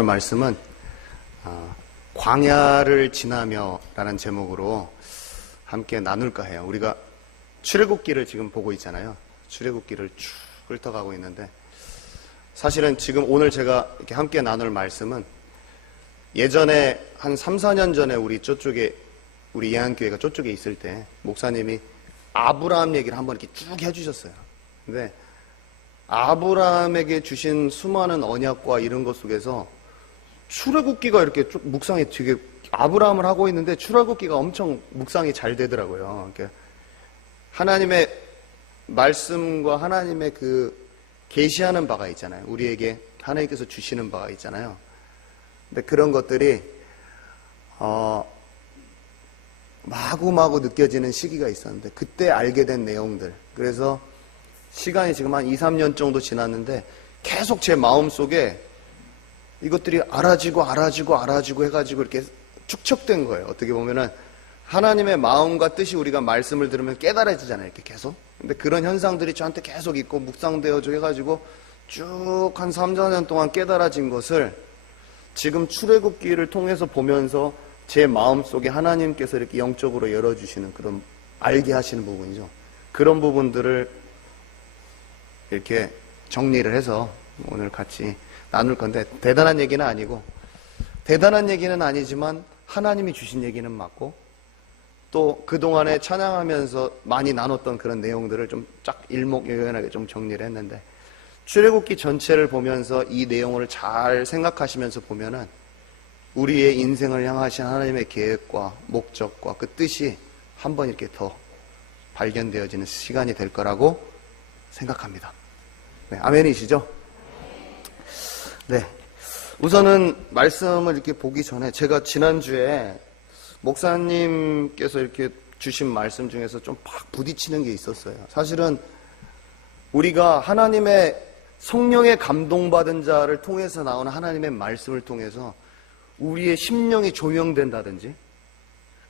나눌 말씀은 광야를 지나며 라는 제목으로 함께 나눌까 해요. 우리가 출애굽기를 지금 보고 있잖아요. 출애굽기를 쭉 훑어가고 있는데, 사실은 지금 오늘 제가 이렇게 함께 나눌 말씀은 예전에 한 3, 4년 전에 우리 예한교회가 저쪽에 있을 때 목사님이 아브라함 얘기를 한번 이렇게 쭉 해주셨어요. 근데 아브라함에게 주신 수많은 언약과 이런 것 속에서 출애굽기가 이렇게 쭉 묵상이 되게, 아브라함을 하고 있는데 출애굽기가 엄청 묵상이 잘 되더라고요. 그러니까 하나님의 말씀과 하나님의 그 계시하는 바가 있잖아요. 우리에게 하나님께서 주시는 바가 있잖아요. 근데 그런 것들이 마구마구 느껴지는 시기가 있었는데, 그때 알게 된 내용들, 그래서 시간이 지금 한 2, 3년 정도 지났는데 계속 제 마음속에 이것들이 알아지고 해가지고 이렇게 축적된 거예요. 어떻게 보면은 하나님의 마음과 뜻이 우리가 말씀을 들으면 깨달아지잖아요. 이렇게 계속. 근데 그런 현상들이 저한테 계속 있고 묵상되어져 해가지고 쭉 한 3, 4년 동안 깨달아진 것을 지금 출애굽기를 통해서 보면서 제 마음속에 하나님께서 이렇게 영적으로 열어주시는, 그런 알게 하시는 부분이죠. 그런 부분들을 이렇게 정리를 해서 오늘 같이 나눌 건데, 대단한 얘기는 아니지만 하나님이 주신 얘기는 맞고, 또 그동안에 찬양하면서 많이 나눴던 그런 내용들을 좀 쫙 일목요연하게 좀 정리를 했는데, 출애굽기 전체를 보면서 이 내용을 잘 생각하시면서 보면은 우리의 인생을 향하신 하나님의 계획과 목적과 그 뜻이 한번 이렇게 더 발견되어지는 시간이 될 거라고 생각합니다. 네, 아멘이시죠? 네. 우선은 말씀을 이렇게 보기 전에, 제가 지난주에 목사님께서 이렇게 주신 말씀 중에서 좀 팍 부딪히는 게 있었어요. 사실은 우리가 하나님의 성령에 감동받은 자를 통해서 나오는 하나님의 말씀을 통해서 우리의 심령이 조명된다든지,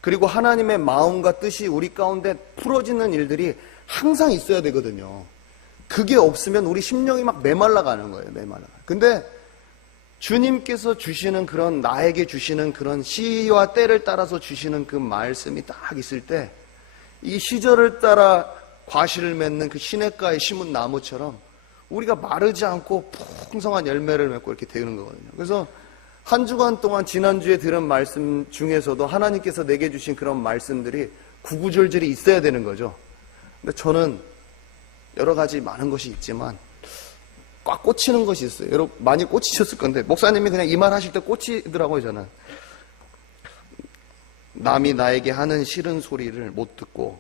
그리고 하나님의 마음과 뜻이 우리 가운데 풀어지는 일들이 항상 있어야 되거든요. 그게 없으면 우리 심령이 막 메말라 가는 거예요. 근데 주님께서 주시는 그런, 나에게 주시는 그런 시와 때를 따라서 주시는 그 말씀이 딱 있을 때, 이 시절을 따라 과실을 맺는 그 시냇가에 심은 나무처럼 우리가 마르지 않고 풍성한 열매를 맺고 이렇게 되는 거거든요. 그래서 한 주간 동안 지난주에 들은 말씀 중에서도 하나님께서 내게 주신 그런 말씀들이 구구절절히 있어야 되는 거죠. 근데 저는 여러 가지 많은 것이 있지만 꽉 꽂히는 것이 있어요. 여러분 많이 꽂히셨을 건데, 목사님이 그냥 이 말 하실 때 꽂히더라고요. 저는 남이 나에게 하는 싫은 소리를 못 듣고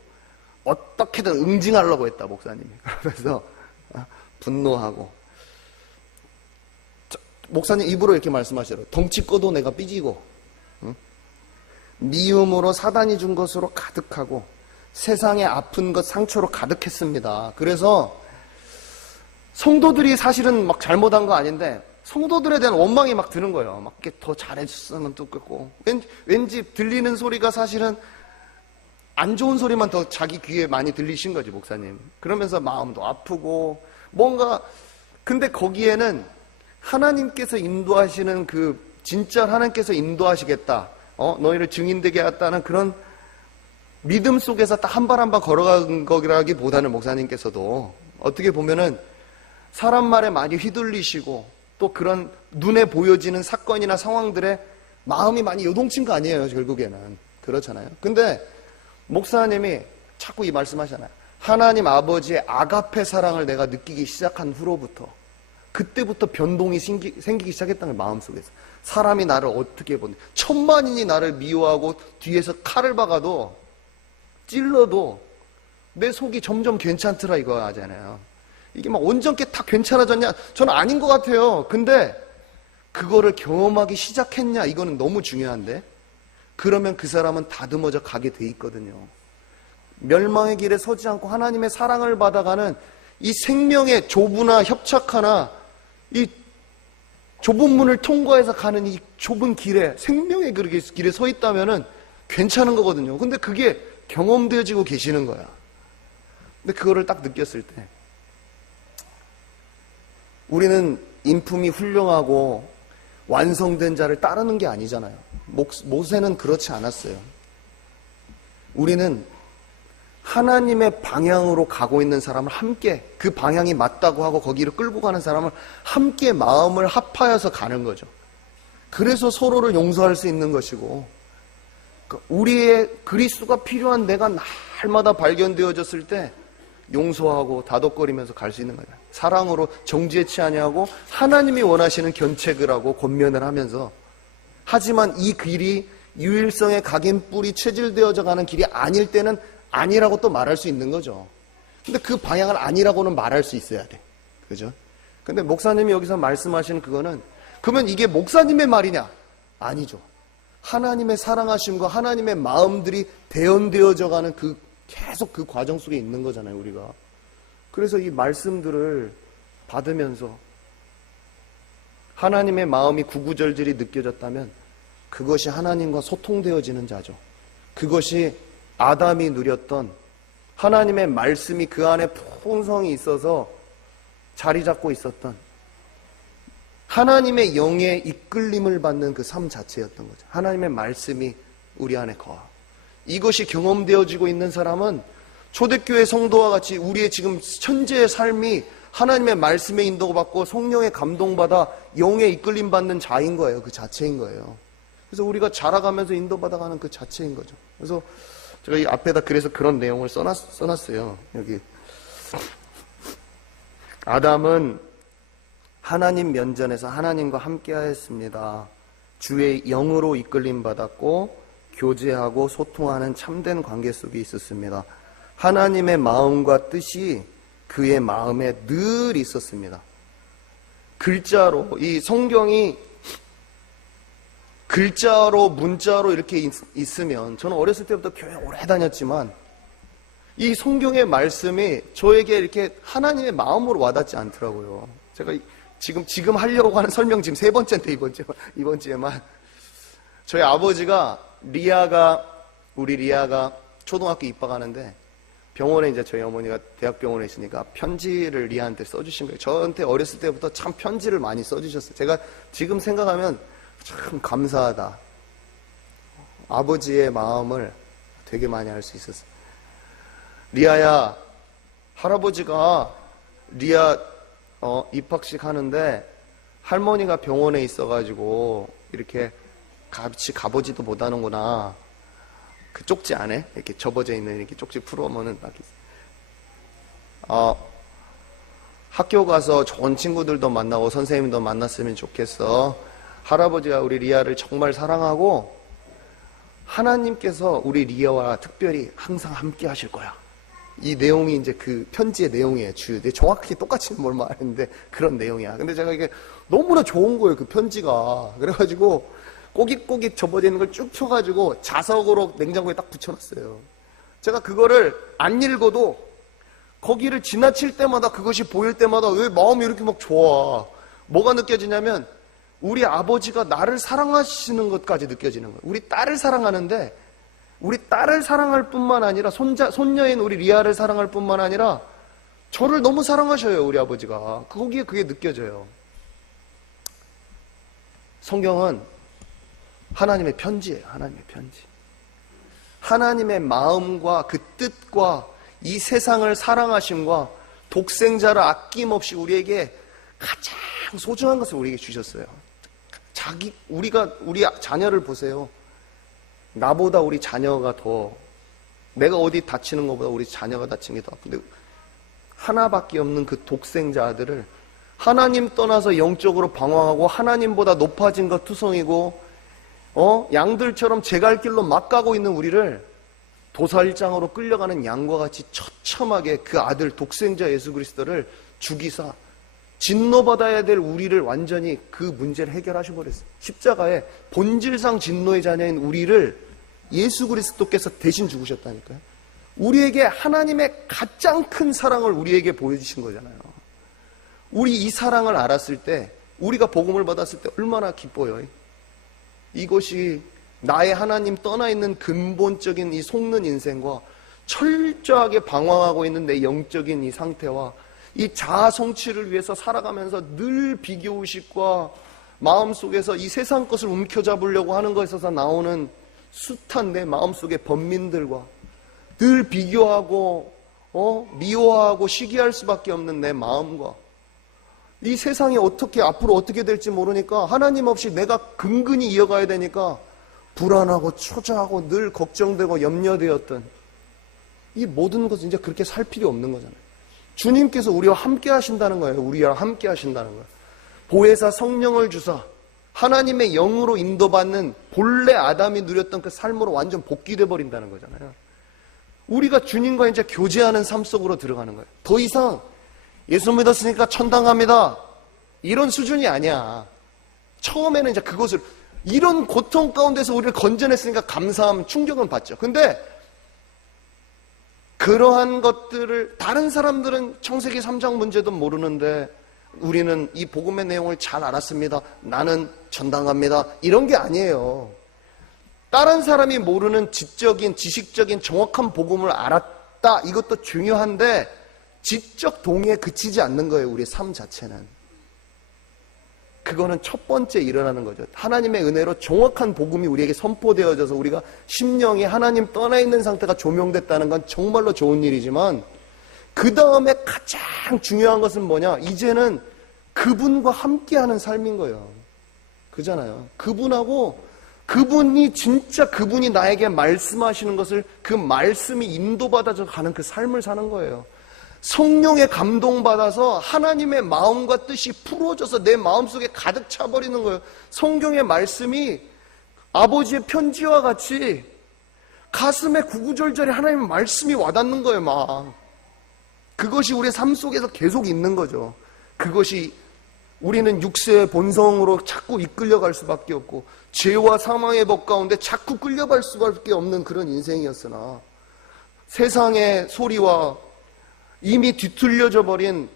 어떻게든 응징하려고 했다, 목사님이. 그래서 분노하고, 목사님 입으로 이렇게 말씀하시더라고요. 덩치 꺼도 내가 삐지고, 미움으로 사단이 준 것으로 가득하고 세상에 아픈 것 상처로 가득했습니다. 그래서 성도들이 사실은 막 잘못한 거 아닌데 성도들에 대한 원망이 막 드는 거예요. 막 이렇게 더 잘해줬으면 좋겠고, 왠지 들리는 소리가 사실은 안 좋은 소리만 더 자기 귀에 많이 들리신 거지, 목사님. 그러면서 마음도 아프고 뭔가, 근데 거기에는 하나님께서 인도하시는 그, 진짜 하나님께서 인도하시겠다, 너희를 증인되게 하겠다는 그런 믿음 속에서 딱 한 발 한 발 걸어간 거라기보다는, 목사님께서도 어떻게 보면은 사람 말에 많이 휘둘리시고 또 그런 눈에 보여지는 사건이나 상황들에 마음이 많이 요동친 거 아니에요, 결국에는. 그렇잖아요. 근데 목사님이 자꾸 이 말씀하잖아요. 하나님 아버지의 아가페 사랑을 내가 느끼기 시작한 후로부터, 그때부터 변동이 생기기 시작했다는 거예요, 마음속에서. 사람이 나를 어떻게 보는지, 천만인이 나를 미워하고 뒤에서 칼을 박아도, 찔러도 내 속이 점점 괜찮더라, 이거 하잖아요. 이게 막 온전히 다 괜찮아졌냐? 저는 아닌 것 같아요. 근데 그거를 경험하기 시작했냐? 이거는 너무 중요한데, 그러면 그 사람은 다듬어져 가게 돼 있거든요. 멸망의 길에 서지 않고 하나님의 사랑을 받아가는 이 생명의 좁으나 협착하나 이 좁은 문을 통과해서 가는 이 좁은 길에, 생명의 길에 서 있다면은 괜찮은 거거든요. 근데 그게 경험되어지고 계시는 거야. 근데 그거를 딱 느꼈을 때, 우리는 인품이 훌륭하고 완성된 자를 따르는 게 아니잖아요. 모세는 그렇지 않았어요. 우리는 하나님의 방향으로 가고 있는 사람을 함께, 그 방향이 맞다고 하고 거기를 끌고 가는 사람을 함께 마음을 합하여서 가는 거죠. 그래서 서로를 용서할 수 있는 것이고, 우리의 그리스도가 필요한 내가 날마다 발견되어졌을 때 용서하고 다독거리면서 갈 수 있는 거예요. 사랑으로 정죄치 아니하고 하나님이 원하시는 견책을 하고 권면을 하면서, 하지만 이 길이 유일성의 각인뿔이 체질되어져 가는 길이 아닐 때는 아니라고 또 말할 수 있는 거죠. 근데 그 방향을 아니라고는 말할 수 있어야 돼. 그죠? 근데 목사님이 여기서 말씀하시는 그거는, 그러면 이게 목사님의 말이냐? 아니죠. 하나님의 사랑하심과 하나님의 마음들이 대언되어져 가는 계속 그 과정 속에 있는 거잖아요, 우리가. 그래서 이 말씀들을 받으면서 하나님의 마음이 구구절절히 느껴졌다면 그것이 하나님과 소통되어지는 자죠. 그것이 아담이 누렸던 하나님의 말씀이 그 안에 풍성이 있어서 자리 잡고 있었던 하나님의 영의 이끌림을 받는 그 삶 자체였던 거죠. 하나님의 말씀이 우리 안에 거하고, 이것이 경험되어지고 있는 사람은 초대교회 성도와 같이 우리의 지금 현재의 삶이 하나님의 말씀에 인도받고 성령의 감동받아 영의 이끌림 받는 자인 거예요. 그 자체인 거예요. 그래서 우리가 자라가면서 인도받아가는 그 자체인 거죠. 그래서 제가 이 앞에다 그래서 그런 내용을 써놨어요. 여기 아담은 하나님 면전에서 하나님과 함께 하였습니다. 주의 영으로 이끌림 받았고 교제하고 소통하는 참된 관계 속에 있었습니다. 하나님의 마음과 뜻이 그의 마음에 늘 있었습니다. 글자로, 이 성경이 글자로, 문자로 이렇게 있으면, 저는 어렸을 때부터 교회 오래 다녔지만 이 성경의 말씀이 저에게 이렇게 하나님의 마음으로 와닿지 않더라고요. 제가 지금 하려고 하는 설명 지금 세 번째인데, 이번 주에만. 저희 아버지가 우리 리아가 초등학교 입학하는데 병원에 이제 저희 어머니가 대학병원에 있으니까 편지를 리아한테 써주신 거예요. 저한테 어렸을 때부터 참 편지를 많이 써주셨어요. 제가 지금 생각하면 참 감사하다. 아버지의 마음을 되게 많이 알 수 있었어요. 리아야, 할아버지가 리아 입학식 하는데 할머니가 병원에 있어가지고 이렇게 같이 가보지도 못하는구나. 그 쪽지 안에 이렇게 접어져 있는 이렇게 쪽지 풀어오면은 딱 학교 가서 좋은 친구들도 만나고 선생님도 만났으면 좋겠어. 할아버지가 우리 리아를 정말 사랑하고 하나님께서 우리 리아와 특별히 항상 함께 하실 거야. 이 내용이 이제 그 편지의 내용이에요. 정확하게 똑같이는 뭘 말했는데 그런 내용이야. 근데 제가 이게 너무나 좋은 거예요, 그 편지가. 그래가지고 꼬깃꼬깃 접어져 있는 걸 쭉 펴가지고 자석으로 냉장고에 딱 붙여놨어요. 제가 그거를 안 읽어도 거기를 지나칠 때마다, 그것이 보일 때마다 왜 마음이 이렇게 막 좋아. 뭐가 느껴지냐면 우리 아버지가 나를 사랑하시는 것까지 느껴지는 거예요. 우리 딸을 사랑하는데, 우리 딸을 사랑할 뿐만 아니라 손녀인 우리 리아를 사랑할 뿐만 아니라 저를 너무 사랑하셔요, 우리 아버지가. 거기에 그게 느껴져요. 성경은 하나님의 편지예요. 하나님의 편지. 하나님의 마음과 그 뜻과 이 세상을 사랑하심과 독생자를 아낌없이 우리에게 가장 소중한 것을 우리에게 주셨어요. 우리 자녀를 보세요. 나보다 우리 자녀가 더, 내가 어디 다치는 것보다 우리 자녀가 다치는 게 더 아픈데, 하나밖에 없는 그 독생자 아들을 하나님 떠나서 영적으로 방황하고 하나님보다 높아진 것 투성이고 양들처럼 제 갈 길로 막 가고 있는 우리를 도살장으로 끌려가는 양과 같이 처참하게 그 아들 독생자 예수 그리스도를 죽이사 진노받아야 될 우리를 완전히 그 문제를 해결하셔 버렸어요. 십자가에 본질상 진노의 자녀인 우리를 예수 그리스도께서 대신 죽으셨다니까요. 우리에게 하나님의 가장 큰 사랑을 우리에게 보여주신 거잖아요. 우리 이 사랑을 알았을 때, 우리가 복음을 받았을 때 얼마나 기뻐요. 이것이 나의 하나님 떠나 있는 근본적인 이 속는 인생과 철저하게 방황하고 있는 내 영적인 이 상태와 이 자아 성취를 위해서 살아가면서 늘 비교의식과 마음속에서 이 세상 것을 움켜잡으려고 하는 것에 있어서 나오는 숱한 내 마음속의 번민들과 늘 비교하고 미워하고 시기할 수밖에 없는 내 마음과 이 세상이 앞으로 어떻게 될지 모르니까 하나님 없이 내가 근근히 이어가야 되니까 불안하고 초조하고 늘 걱정되고 염려되었던 이 모든 것은 이제 그렇게 살 필요 없는 거잖아요. 주님께서 우리와 함께 하신다는 거예요. 우리와 함께 하신다는 거예요. 보혜사 성령을 주사 하나님의 영으로 인도받는 본래 아담이 누렸던 그 삶으로 완전 복귀돼 버린다는 거잖아요. 우리가 주님과 이제 교제하는 삶 속으로 들어가는 거예요. 더 이상 예수 믿었으니까 천당 갑니다, 이런 수준이 아니야. 처음에는 이제 그것을 이런 고통 가운데서 우리를 건져냈으니까 감사함, 충격은 받죠. 근데 그러한 것들을 다른 사람들은 창세기 3장 문제도 모르는데 우리는 이 복음의 내용을 잘 알았습니다, 나는 천당 갑니다, 이런 게 아니에요. 다른 사람이 모르는 지적인, 지식적인 정확한 복음을 알았다, 이것도 중요한데 지적 동의에 그치지 않는 거예요. 우리의 삶 자체는. 그거는 첫 번째 일어나는 거죠. 하나님의 은혜로 정확한 복음이 우리에게 선포되어져서 우리가 심령이 하나님 떠나 있는 상태가 조명됐다는 건 정말로 좋은 일이지만 그 다음에 가장 중요한 것은 뭐냐? 이제는 그분과 함께하는 삶인 거예요. 그잖아요. 그분이 진짜 그분이 나에게 말씀하시는 것을 그 말씀이 인도받아서 가는 그 삶을 사는 거예요. 성령의 감동받아서 하나님의 마음과 뜻이 풀어져서 내 마음속에 가득 차버리는 거예요. 성경의 말씀이 아버지의 편지와 같이 가슴에 구구절절히 하나님의 말씀이 와닿는 거예요. 막 그것이 우리의 삶 속에서 계속 있는 거죠. 그것이 우리는 육세의 본성으로 자꾸 이끌려갈 수밖에 없고 죄와 사망의 법 가운데 자꾸 끌려갈 수밖에 없는 그런 인생이었으나 세상의 소리와 이미 뒤틀려져 버린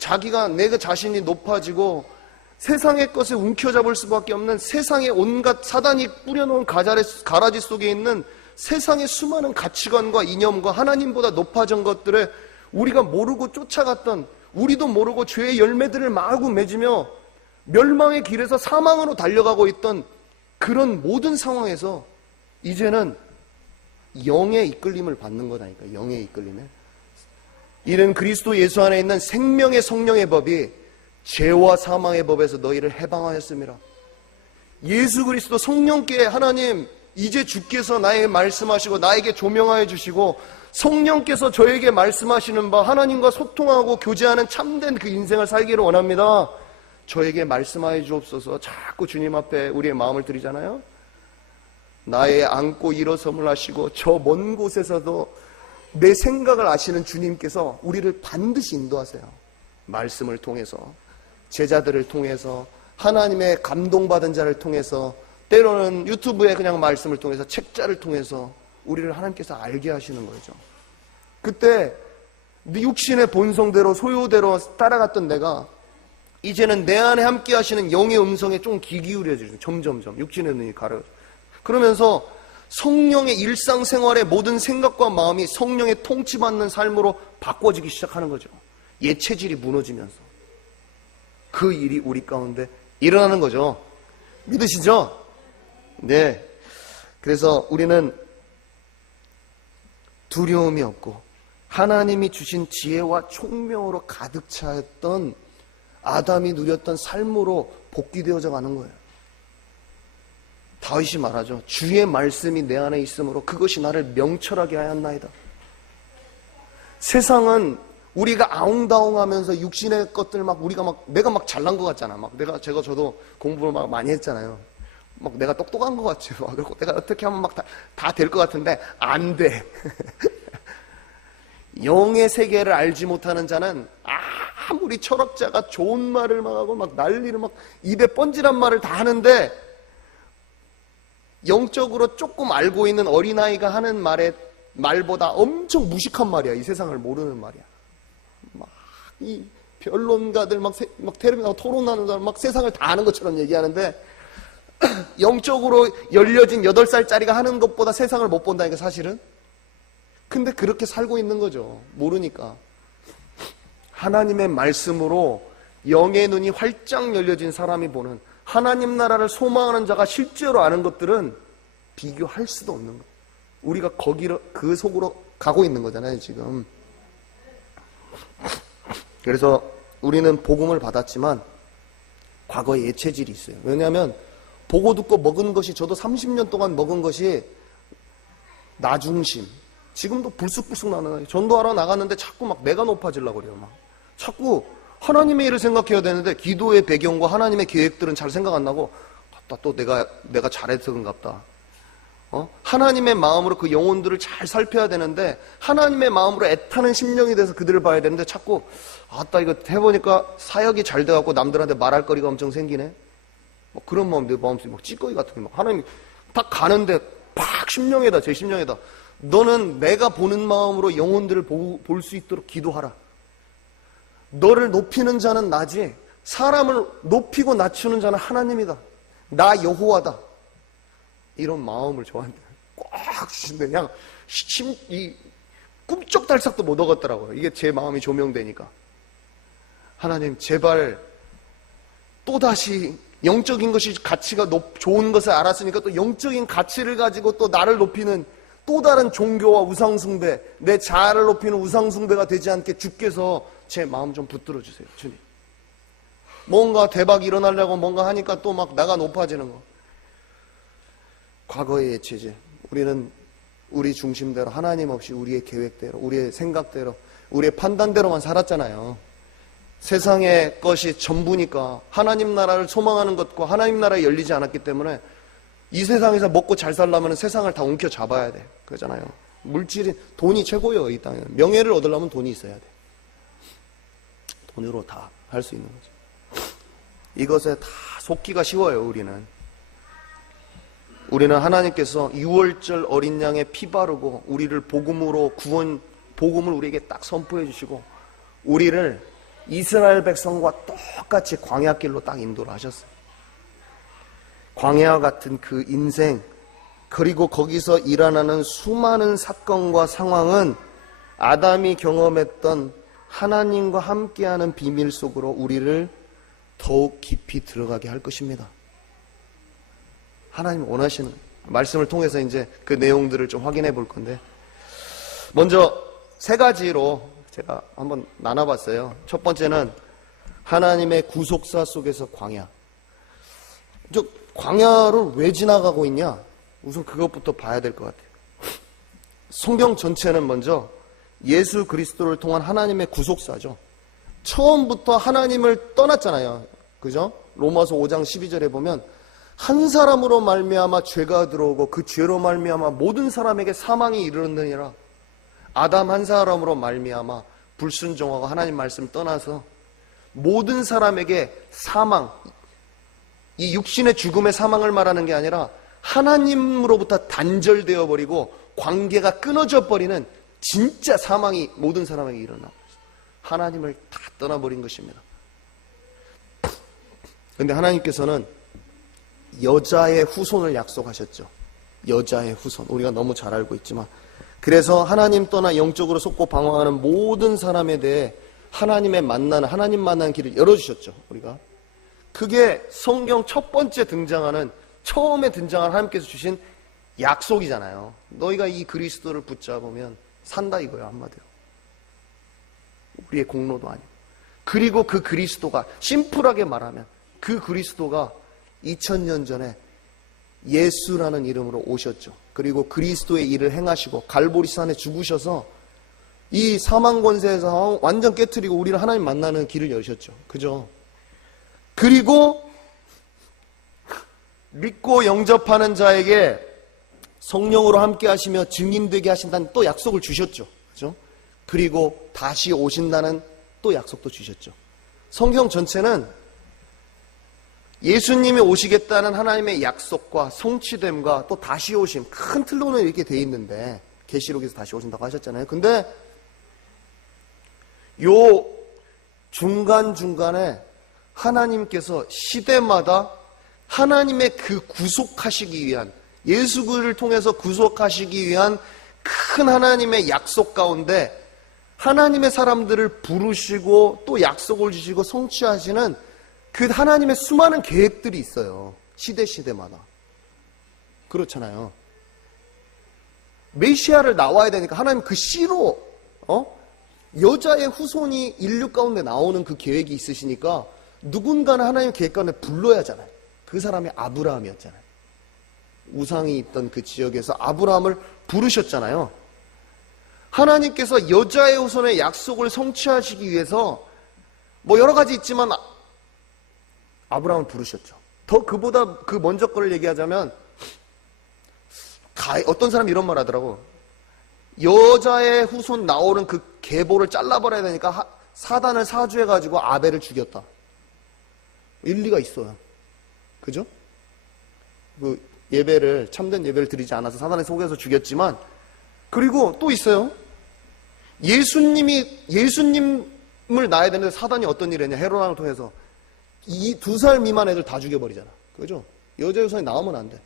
내가 자신이 높아지고 세상의 것을 움켜잡을 수밖에 없는 세상의 온갖 사단이 뿌려놓은 가라지 속에 있는 세상의 수많은 가치관과 이념과 하나님보다 높아진 것들을 우리가 모르고 쫓아갔던, 우리도 모르고 죄의 열매들을 마구 맺으며 멸망의 길에서 사망으로 달려가고 있던 그런 모든 상황에서 이제는 영의 이끌림을 받는 거다니까. 영의 이끌림에. 이는 그리스도 예수 안에 있는 생명의 성령의 법이 죄와 사망의 법에서 너희를 해방하였습니다. 예수 그리스도 성령께 하나님 이제 주께서 나에게 말씀하시고 나에게 조명하여 주시고 성령께서 저에게 말씀하시는 바 하나님과 소통하고 교제하는 참된 그 인생을 살기를 원합니다. 저에게 말씀하여 주옵소서. 자꾸 주님 앞에 우리의 마음을 드리잖아요. 나의 안고 일어섬을 하시고 저 먼 곳에서도 내 생각을 아시는 주님께서 우리를 반드시 인도하세요. 말씀을 통해서, 제자들을 통해서, 하나님의 감동받은 자를 통해서, 때로는 유튜브에 그냥 말씀을 통해서, 책자를 통해서 우리를 하나님께서 알게 하시는 거죠. 그때 육신의 본성대로 소요대로 따라갔던 내가 이제는 내 안에 함께 하시는 영의 음성에 좀 귀 기울여지죠. 점점점 육신의 눈이 가려져. 그러면서 성령의 일상생활의 모든 생각과 마음이 성령의 통치받는 삶으로 바꿔지기 시작하는 거죠. 옛 체질이 무너지면서 그 일이 우리 가운데 일어나는 거죠. 믿으시죠? 네. 그래서 우리는 두려움이 없고 하나님이 주신 지혜와 총명으로 가득 차였던 아담이 누렸던 삶으로 복귀되어져 가는 거예요. 다윗이 말하죠. 주의 말씀이 내 안에 있으므로 그것이 나를 명철하게 하였나이다. 세상은 우리가 아웅다웅하면서 육신의 것들 내가 막 잘난 것 같잖아. 저도 공부를 막 많이 했잖아요. 막 내가 똑똑한 것 같지. 그리고 내가 어떻게 하면 막 다 될 것 같은데 안 돼. 영의 세계를 알지 못하는 자는 아무리 철학자가 좋은 말을 막 하고 막 난리를 막 입에 뻔질한 말을 다 하는데 영적으로 조금 알고 있는 어린아이가 하는 말보다 엄청 무식한 말이야. 이 세상을 모르는 말이야. 막 이 변론가들 막 텔레비전 토론하는 사람 막 세상을 다 아는 것처럼 얘기하는데 영적으로 열려진 8살짜리가 하는 것보다 세상을 못 본다니까 사실은. 근데 그렇게 살고 있는 거죠. 모르니까. 하나님의 말씀으로 영의 눈이 활짝 열려진 사람이 보는 하나님 나라를 소망하는 자가 실제로 아는 것들은 비교할 수도 없는 거예요. 우리가 거기로, 그 속으로 가고 있는 거잖아요, 지금. 그래서 우리는 복음을 받았지만 과거에 예체질이 있어요. 왜냐하면 보고 듣고 먹은 것이, 저도 30년 동안 먹은 것이 나 중심. 지금도 불쑥불쑥 나는 거예요. 전도하러 나갔는데 자꾸 막 내가 높아지려고 그래요. 막 자꾸 하나님의 일을 생각해야 되는데 기도의 배경과 하나님의 계획들은 잘 생각 안 나고, 또 내가 잘해서 그런갑다. 하나님의 마음으로 그 영혼들을 잘 살펴야 되는데, 하나님의 마음으로 애타는 심령이 돼서 그들을 봐야 되는데, 자꾸 이거 해보니까 사역이 잘 돼갖고 남들한테 말할 거리가 엄청 생기네. 그런 마음, 내 마음속에 막 찌꺼기 같은 게 막, 하나님이 딱 가는데 팍 심령에다, 제 심령에다, 너는 내가 보는 마음으로 영혼들을 볼 수 있도록 기도하라. 너를 높이는 자는 나지, 사람을 높이고 낮추는 자는 하나님이다. 나 여호와다. 이런 마음을 저한테 꽉 주신데, 그냥 꿈쩍달싹도 못 얻었더라고요. 이게 제 마음이 조명되니까. 하나님, 제발 또다시 영적인 것이 가치가 좋은 것을 알았으니까 또 영적인 가치를 가지고 또 나를 높이는 또 다른 종교와 우상숭배, 내 자아를 높이는 우상숭배가 되지 않게 주께서 제 마음 좀 붙들어 주세요, 주님. 뭔가 대박이 일어나려고 뭔가 하니까 또 막 나가 높아지는 거. 과거의 예체질. 우리는 우리 중심대로, 하나님 없이 우리의 계획대로, 우리의 생각대로, 우리의 판단대로만 살았잖아요. 세상의 것이 전부니까 하나님 나라를 소망하는 것과 하나님 나라에 열리지 않았기 때문에 이 세상에서 먹고 잘 살려면 세상을 다 움켜잡아야 돼. 그러잖아요. 물질이, 돈이 최고예요, 이 땅에. 명예를 얻으려면 돈이 있어야 돼. 돈으로 다 할 수 있는 거죠. 이것에 다 속기가 쉬워요, 우리는. 우리는 하나님께서 6월절 어린 양의 피 바르고 우리를 복음으로 복음을 우리에게 딱 선포해 주시고 우리를 이스라엘 백성과 똑같이 광야길로 딱 인도를 하셨어요. 광야와 같은 그 인생, 그리고 거기서 일어나는 수많은 사건과 상황은 아담이 경험했던 하나님과 함께하는 비밀 속으로 우리를 더욱 깊이 들어가게 할 것입니다. 하나님 원하시는 말씀을 통해서 이제 그 내용들을 좀 확인해 볼 건데, 먼저 세 가지로 제가 한번 나눠봤어요. 첫 번째는 하나님의 구속사 속에서 광야. 광야를 왜 지나가고 있냐? 우선 그것부터 봐야 될 것 같아요. 성경 전체는 먼저 예수 그리스도를 통한 하나님의 구속사죠. 처음부터 하나님을 떠났잖아요. 그죠? 로마서 5장 12절에 보면 한 사람으로 말미암아 죄가 들어오고 그 죄로 말미암아 모든 사람에게 사망이 이르렀느니라. 아담 한 사람으로 말미암아 불순종하고 하나님 말씀 떠나서 모든 사람에게 사망, 이 육신의 죽음의 사망을 말하는 게 아니라 하나님으로부터 단절되어 버리고 관계가 끊어져 버리는 진짜 사망이 모든 사람에게 일어나고 있어요. 하나님을 다 떠나버린 것입니다. 그런데 하나님께서는 여자의 후손을 약속하셨죠. 여자의 후손. 우리가 너무 잘 알고 있지만, 그래서 하나님 떠나 영적으로 속고 방황하는 모든 사람에 대해 하나님 만나는 길을 열어주셨죠. 우리가 그게 성경 첫 번째 처음에 등장한 하나님께서 주신 약속이잖아요. 너희가 이 그리스도를 붙잡으면 산다 이거야, 한마디로. 우리의 공로도 아니고. 그리고 그 그리스도가, 심플하게 말하면 그 그리스도가 2000년 전에 예수라는 이름으로 오셨죠. 그리고 그리스도의 일을 행하시고 갈보리산에 죽으셔서 이 사망 권세에서 완전 깨트리고 우리를 하나님 만나는 길을 여셨죠. 그죠? 그리고 믿고 영접하는 자에게 성령으로 함께 하시며 증인되게 하신다는 또 약속을 주셨죠. 그죠? 그리고 다시 오신다는 또 약속도 주셨죠. 성경 전체는 예수님이 오시겠다는 하나님의 약속과 성취됨과 또 다시 오심, 큰 틀로는 이렇게 돼 있는데, 계시록에서 다시 오신다고 하셨잖아요. 근데 요 중간중간에 하나님께서 시대마다 하나님의 그 구속하시기 위한, 예수 그를 통해서 구속하시기 위한 큰 하나님의 약속 가운데 하나님의 사람들을 부르시고 또 약속을 주시고 성취하시는 그 하나님의 수많은 계획들이 있어요. 시대마다. 그렇잖아요. 메시아를 나와야 되니까 하나님 그 씨로 여자의 후손이 인류 가운데 나오는 그 계획이 있으시니까 누군가는 하나님의 계획 가운데 불러야 하잖아요. 그 사람이 아브라함이었잖아요. 우상이 있던 그 지역에서 아브라함을 부르셨잖아요. 하나님께서 여자의 후손의 약속을 성취하시기 위해서 뭐 여러 가지 있지만 아브라함을 부르셨죠. 더 그보다 그 먼저 거를 얘기하자면 어떤 사람이 이런 말 하더라고. 여자의 후손 나오는 그 계보를 잘라버려야 되니까 사단을 사주해가지고 아벨을 죽였다. 일리가 있어요. 그죠? 그 예배를, 참된 예배를 드리지 않아서 사단에 속여서 죽였지만, 그리고 또 있어요. 예수님을 낳아야 되는데 사단이 어떤 일을 했냐. 헤로당을 통해서 이 2살 미만 애들 다 죽여버리잖아. 그죠? 여자의 후손이 나오면 안 돼.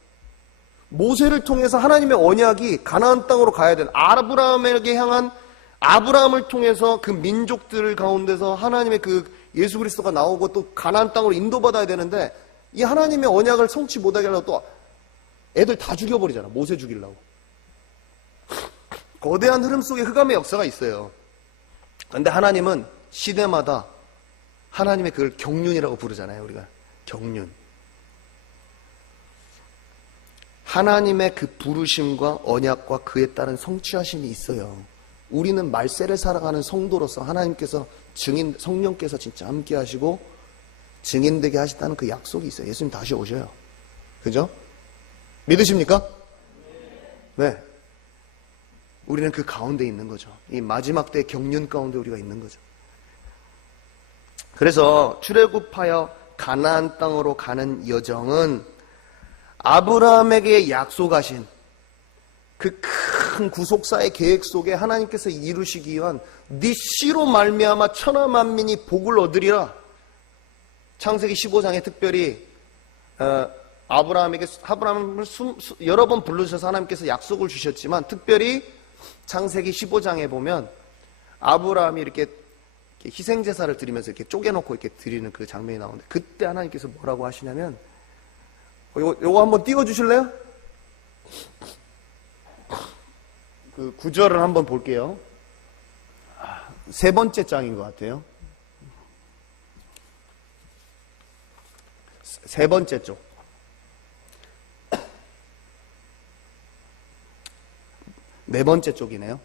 모세를 통해서 하나님의 언약이 가나안 땅으로 가야 되는, 아브라함에게 향한, 아브라함을 통해서 그 민족들 가운데서 하나님의 그 예수 그리스도가 나오고 또 가나안 땅으로 인도받아야 되는데, 이 하나님의 언약을 성취 못하게 하려고 또 애들 다 죽여버리잖아. 모세 죽이려고. 거대한 흐름 속에 흑암의 역사가 있어요. 그런데 하나님은 시대마다 하나님의 그걸 경륜이라고 부르잖아요. 우리가 경륜. 하나님의 그 부르심과 언약과 그에 따른 성취하심이 있어요. 우리는 말세를 살아가는 성도로서 하나님께서 성령께서 진짜 함께 하시고 증인되게 하시다는 그 약속이 있어요. 예수님 다시 오셔요. 그죠? 믿으십니까? 네. 우리는 그 가운데 있는 거죠. 이 마지막 때의 경륜 가운데 우리가 있는 거죠. 그래서 출애굽하여 가나안 땅으로 가는 여정은 아브라함에게 약속하신 그 큰 구속사의 계획 속에 하나님께서 이루시기 위한 네 씨로 말미암아 천하 만민이 복을 얻으리라. 창세기 15장에 특별히 아브라함을 여러 번 불러주셔서 하나님께서 약속을 주셨지만, 특별히 창세기 15장에 보면 아브라함이 이렇게 희생제사를 드리면서 이렇게 쪼개놓고 이렇게 드리는 그 장면이 나오는데, 그때 하나님께서 뭐라고 하시냐면, 요거 한번 띄워주실래요? 그 구절을 한번 볼게요. 3번째 장인 것 같아요. 3번째 쪽. 네 번째 쪽이네요.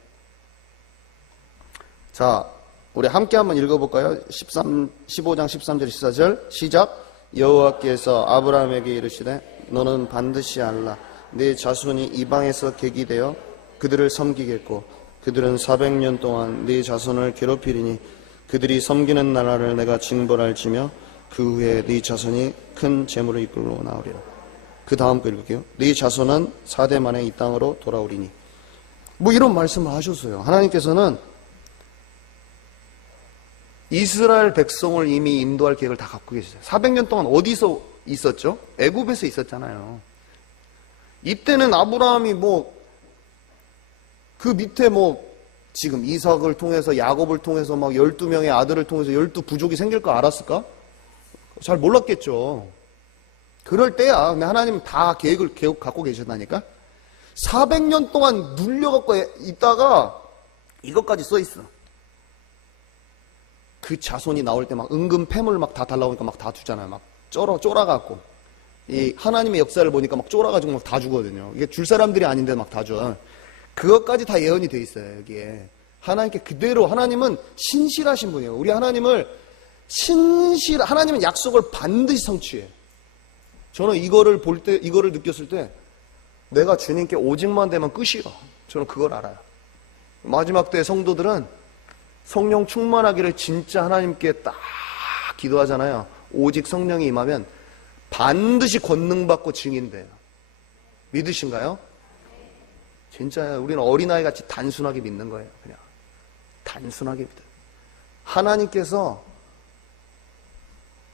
자, 우리 함께 한번 읽어볼까요? 15장 13절 14절 시작. 여호와께서 아브라함에게 이르시되 너는 반드시 알라. 네 자손이 이방에서 계기되어 그들을 섬기겠고 그들은 400년 동안 네 자손을 괴롭히리니 그들이 섬기는 나라를 내가 징벌할지며 그 후에 네 자손이 큰 재물을 이끌고 나오리라. 그 다음 거 읽을게요. 네 자손은 4대 만에 이 땅으로 돌아오리니. 뭐 이런 말씀을 하셨어요. 하나님께서는 이스라엘 백성을 이미 인도할 계획을 다 갖고 계셨어요. 400년 동안 어디서 있었죠? 애굽에서 있었잖아요. 이때는 아브라함이 그 밑에 지금 이삭을 통해서 야곱을 통해서 12명의 아들을 통해서 12부족이 생길 거 알았을까? 잘 몰랐겠죠. 그럴 때야. 근데 하나님은 다 계획을 갖고 계셨다니까. 400년 동안 눌려갖고 있다가 이것까지 써 있어. 그 자손이 나올 때 은근 폐물 다 달라오니까 다 주잖아요. 쫄아갖고. 이 하나님의 역사를 보니까 쫄아가지고 다 주거든요. 이게 줄 사람들이 아닌데 다 줘. 그것까지 다 예언이 돼 있어요, 여기에. 하나님께 그대로, 하나님은 신실하신 분이에요. 우리 하나님은 약속을 반드시 성취해요. 저는 이거를 느꼈을 때, 내가 주님께 오직만 되면 끝이야. 저는 그걸 알아요. 마지막 때 성도들은 성령 충만하기를 진짜 하나님께 딱 기도하잖아요. 오직 성령이 임하면 반드시 권능받고 증인돼요. 믿으신가요? 진짜 우리는 어린아이 같이 단순하게 믿는 거예요. 그냥 단순하게 믿어요. 하나님께서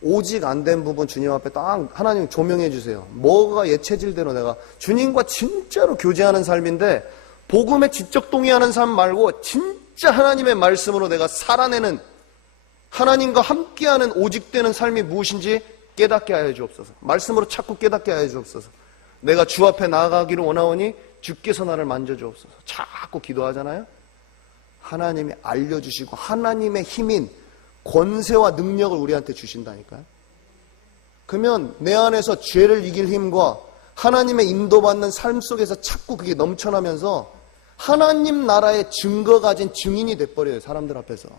오직 안 된 부분 주님 앞에 딱 하나님 조명해 주세요. 뭐가 예체질대로 내가 주님과 진짜로 교제하는 삶인데 복음에 지적 동의하는 삶 말고 진짜 하나님의 말씀으로 내가 살아내는 하나님과 함께하는 오직되는 삶이 무엇인지 깨닫게 하여 주옵소서. 말씀으로 자꾸 깨닫게 하여 주옵소서. 내가 주 앞에 나아가기를 원하오니 주께서 나를 만져주옵소서. 자꾸 기도하잖아요. 하나님이 알려주시고 하나님의 힘인 권세와 능력을 우리한테 주신다니까요. 그러면 내 안에서 죄를 이길 힘과 하나님의 인도받는 삶 속에서 자꾸 그게 넘쳐나면서 하나님 나라의 증거 가진 증인이 돼버려요. 사람들 앞에서.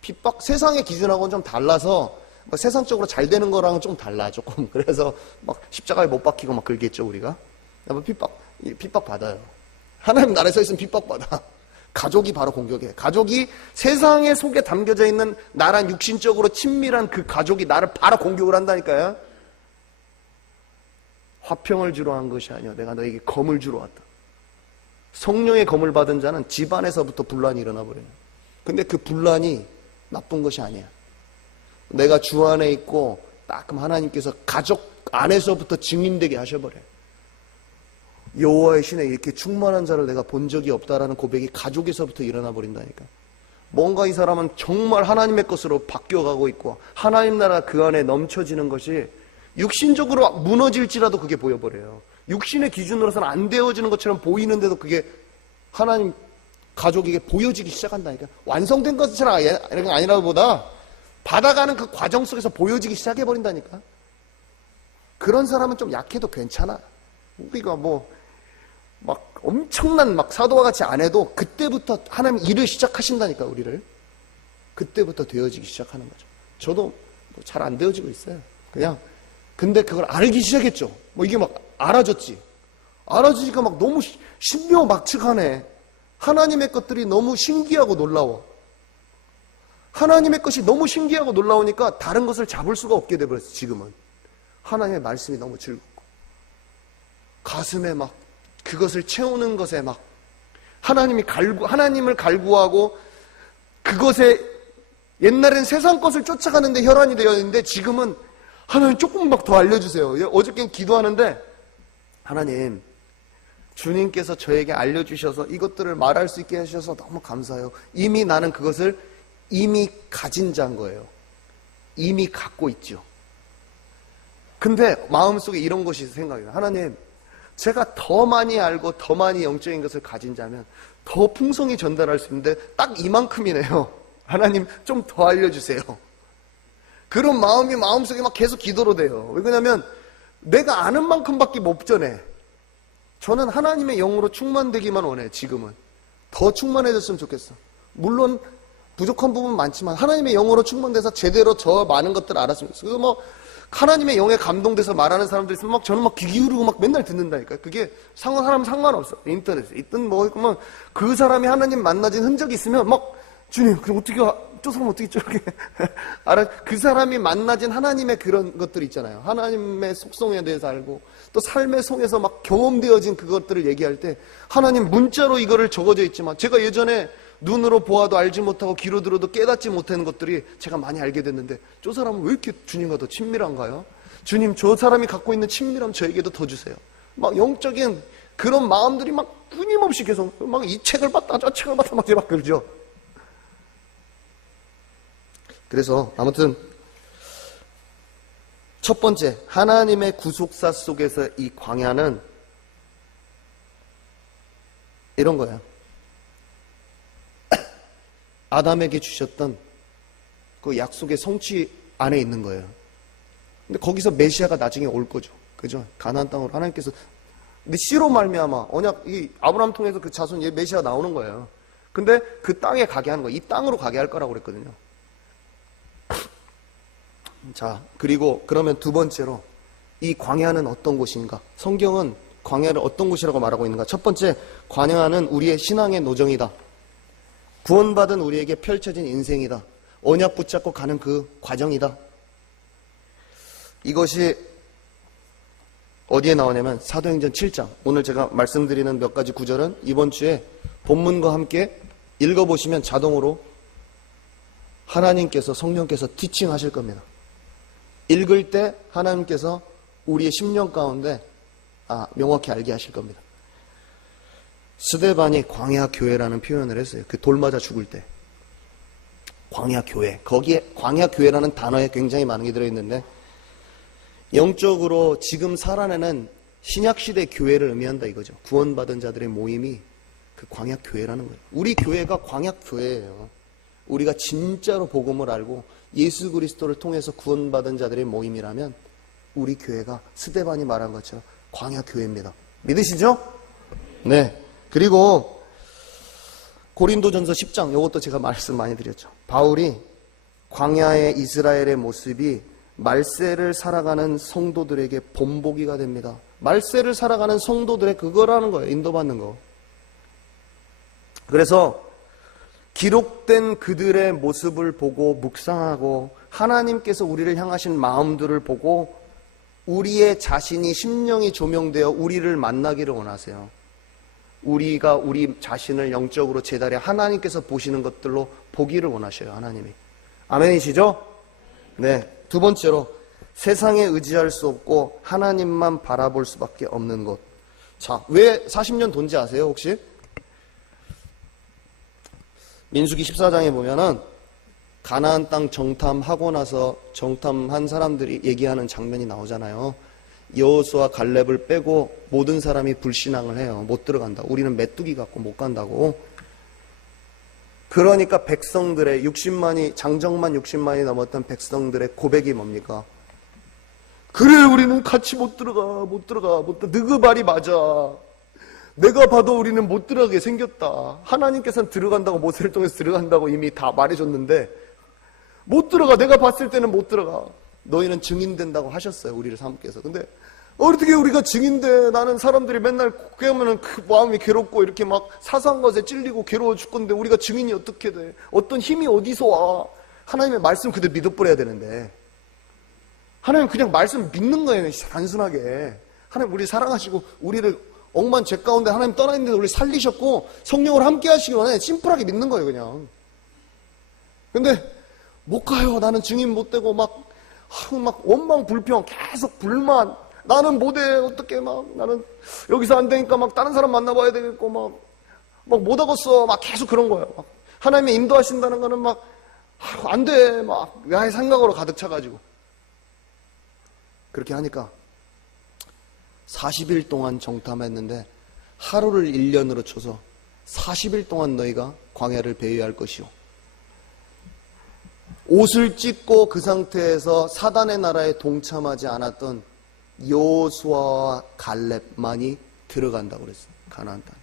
핍박, 세상의 기준하고는 좀 달라서 세상적으로 잘 되는 거랑은 좀 달라 조금. 그래서 막 십자가에 못 박히고 막 그러겠죠 우리가. 핍박 받아요. 하나님 나라에 서 있으면 핍박 받아. 가족이 바로 공격해. 가족이 세상의 속에 담겨져 있는 나랑 육신적으로 친밀한 그 가족이 나를 바로 공격을 한다니까요. 화평을 주러 한 것이 아니야. 내가 너에게 검을 주러 왔다. 성령의 검을 받은 자는 집안에서부터 분란이 일어나 버려요. 근데 그 분란이 나쁜 것이 아니야. 내가 주 안에 있고 따끔 하나님께서 가족 안에서부터 증인되게 하셔버려요. 여호와의 신에 이렇게 충만한 자를 내가 본 적이 없다라는 고백이 가족에서부터 일어나 버린다니까. 뭔가 이 사람은 정말 하나님의 것으로 바뀌어가고 있고 하나님 나라 그 안에 넘쳐지는 것이 육신적으로 무너질지라도 그게 보여버려요. 육신의 기준으로서는 안 되어지는 것처럼 보이는데도 그게 하나님 가족에게 보여지기 시작한다니까. 완성된 것처럼 아니라보다 받아가는 그 과정 속에서 보여지기 시작해버린다니까. 그런 사람은 좀 약해도 괜찮아. 우리가 막 엄청난 사도와 같이 안 해도 그때부터 하나님 일을 시작하신다니까. 우리를 그때부터 되어지기 시작하는 거죠. 저도 잘 안 되어지고 있어요. 그냥 근데 그걸 알기 시작했죠. 이게 막 알아졌지. 알아지니까 막 너무 신묘막측하네. 하나님의 것들이 너무 신기하고 놀라워. 하나님의 것이 너무 신기하고 놀라우니까 다른 것을 잡을 수가 없게 돼버렸어. 지금은 하나님의 말씀이 너무 즐겁고 가슴에 막 그것을 채우는 것에 막 하나님을 갈구하고 그것에 옛날엔 세상 것을 쫓아가는데 혈안이 되어 있는데 지금은 하나님 조금 막 더 알려주세요. 어저께 기도하는데 하나님 주님께서 저에게 알려주셔서 이것들을 말할 수 있게 하셔서 너무 감사해요. 이미 나는 그것을 이미 가진 자인 거예요. 이미 갖고 있죠. 근데 마음속에 이런 것이 생각이 나요. 하나님 제가 더 많이 알고 더 많이 영적인 것을 가진 자면 더 풍성히 전달할 수 있는데 딱 이만큼이네요. 하나님 좀 더 알려주세요. 그런 마음이 마음속에 막 계속 기도로 돼요. 왜냐하면 내가 아는 만큼밖에 못 전해. 저는 하나님의 영으로 충만되기만 원해. 지금은 더 충만해졌으면 좋겠어. 물론 부족한 부분 많지만 하나님의 영으로 충만돼서 제대로 저 많은 것들을 알았으면 좋겠어. 그래서 하나님의 영에 감동돼서 말하는 사람들 있으면 저는 귀 기울이고 맨날 듣는다니까. 그게 사람 상관없어. 인터넷에 있든 그러면 그 사람이 하나님 만나진 흔적이 있으면 주님 그럼 어떻게 저 사람 어떻게 저렇게 알아? 그 사람이 만나진 하나님의 그런 것들이 있잖아요. 하나님의 속성에 대해서 알고 또 삶의 속에서 경험되어진 그것들을 얘기할 때 하나님 문자로 이거를 적어져 있지만 제가 예전에 눈으로 보아도 알지 못하고 귀로 들어도 깨닫지 못하는 것들이 제가 많이 알게 됐는데 저 사람은 왜 이렇게 주님과 더 친밀한가요? 주님 저 사람이 갖고 있는 친밀함 저에게도 더 주세요. 영적인 그런 마음들이 끊임없이 계속 이 책을 봤다 저 책을 봤다 막 그러죠. 그래서 아무튼 첫 번째 하나님의 구속사 속에서 이 광야는 이런 거예요. 아담에게 주셨던 그 약속의 성취 안에 있는 거예요. 근데 거기서 메시아가 나중에 올 거죠. 그죠? 가나안 땅으로 하나님께서 근데 씨로 말미암아 언약 이 아브라함 통해서 그 자손 메시아가 나오는 거예요. 근데 그 땅에 가게 하는 거예요. 이 땅으로 가게 할 거라고 그랬거든요. 자, 그리고 그러면 두 번째로 이 광야는 어떤 곳인가? 성경은 광야를 어떤 곳이라고 말하고 있는가? 첫 번째, 광야는 우리의 신앙의 노정이다. 구원받은 우리에게 펼쳐진 인생이다. 언약 붙잡고 가는 그 과정이다. 이것이 어디에 나오냐면 사도행전 7장. 오늘 제가 말씀드리는 몇 가지 구절은 이번 주에 본문과 함께 읽어보시면 자동으로 하나님께서 성령께서 티칭하실 겁니다. 읽을 때 하나님께서 우리의 심령 가운데 명확히 알게 하실 겁니다. 스데반이 광야 교회라는 표현을 했어요. 그 돌 맞아 죽을 때. 광야교회. 거기에 광야교회라는 단어에 굉장히 많은 게 들어있는데, 영적으로 지금 살아내는 신약시대 교회를 의미한다 이거죠. 구원받은 자들의 모임이 그 광야교회라는 거예요. 우리 교회가 광야교회예요. 우리가 진짜로 복음을 알고 예수 그리스도를 통해서 구원받은 자들의 모임이라면 우리 교회가 스데반이 말한 것처럼 광야교회입니다. 믿으시죠? 네. 그리고 고린도전서 10장, 이것도 제가 말씀 많이 드렸죠. 바울이 광야의 이스라엘의 모습이 말세를 살아가는 성도들에게 본보기가 됩니다. 말세를 살아가는 성도들의 그거라는 거예요. 인도받는 거. 그래서 기록된 그들의 모습을 보고 묵상하고 하나님께서 우리를 향하신 마음들을 보고 우리의 자신이 심령이 조명되어 우리를 만나기를 원하세요. 우리가 우리 자신을 영적으로 제자리에 하나님께서 보시는 것들로 보기를 원하셔요. 하나님이. 아멘이시죠? 네. 두 번째로 세상에 의지할 수 없고 하나님만 바라볼 수밖에 없는 것. 자, 왜 40년 돈지 아세요 혹시? 민수기 14장에 보면은 가나안 땅 정탐하고 나서 정탐한 사람들이 얘기하는 장면이 나오잖아요. 여호수아 갈렙을 빼고 모든 사람이 불신앙을 해요. 못 들어간다. 우리는 메뚜기 갖고 못 간다고. 그러니까 백성들의 60만이 장정만 60만이 넘었던 백성들의 고백이 뭡니까? 그래 우리는 같이 못 들어가. 너그 말이 맞아. 내가 봐도 우리는 못 들어가게 생겼다. 하나님께서는 들어간다고 모세를 통해서 들어간다고 이미 다 말해줬는데 못 들어가. 내가 봤을 때는 못 들어가. 너희는 증인된다고 하셨어요. 우리를 사모께서. 근데 어떻게 우리가 증인돼? 나는 사람들이 맨날 깨우면은 그 마음이 괴롭고 이렇게 막 사소한 것에 찔리고 괴로워 죽건데 우리가 증인이 어떻게 돼? 어떤 힘이 어디서 와? 하나님의 말씀 그대로 믿어버려야 되는데 하나님 그냥 말씀 믿는 거예요. 단순하게. 하나님 우리 사랑하시고 우리를 억만 죄 가운데 하나님 떠나 있는데 우리 살리셨고 성령을 함께 하시기 원해. 심플하게 믿는 거예요 그냥. 근데 못 가요. 나는 증인 못 되고 막 원망 불평 계속 불만. 나는 못해. 어떻게 나는 여기서 안 되니까 막 다른 사람 만나봐야 되겠고 막 못 하겠어. 막 계속 그런 거예요. 막 하나님이 인도하신다는 거는 막 안 돼. 막 나의 생각으로 가득 차가지고 그렇게 하니까 40일 동안 정탐했는데 하루를 1년으로 쳐서 40일 동안 너희가 광야를 배회할 것이요. 옷을 찢고 그 상태에서 사단의 나라에 동참하지 않았던 여호수아와 갈렙만이 들어간다고 그랬어요. 가나안 땅.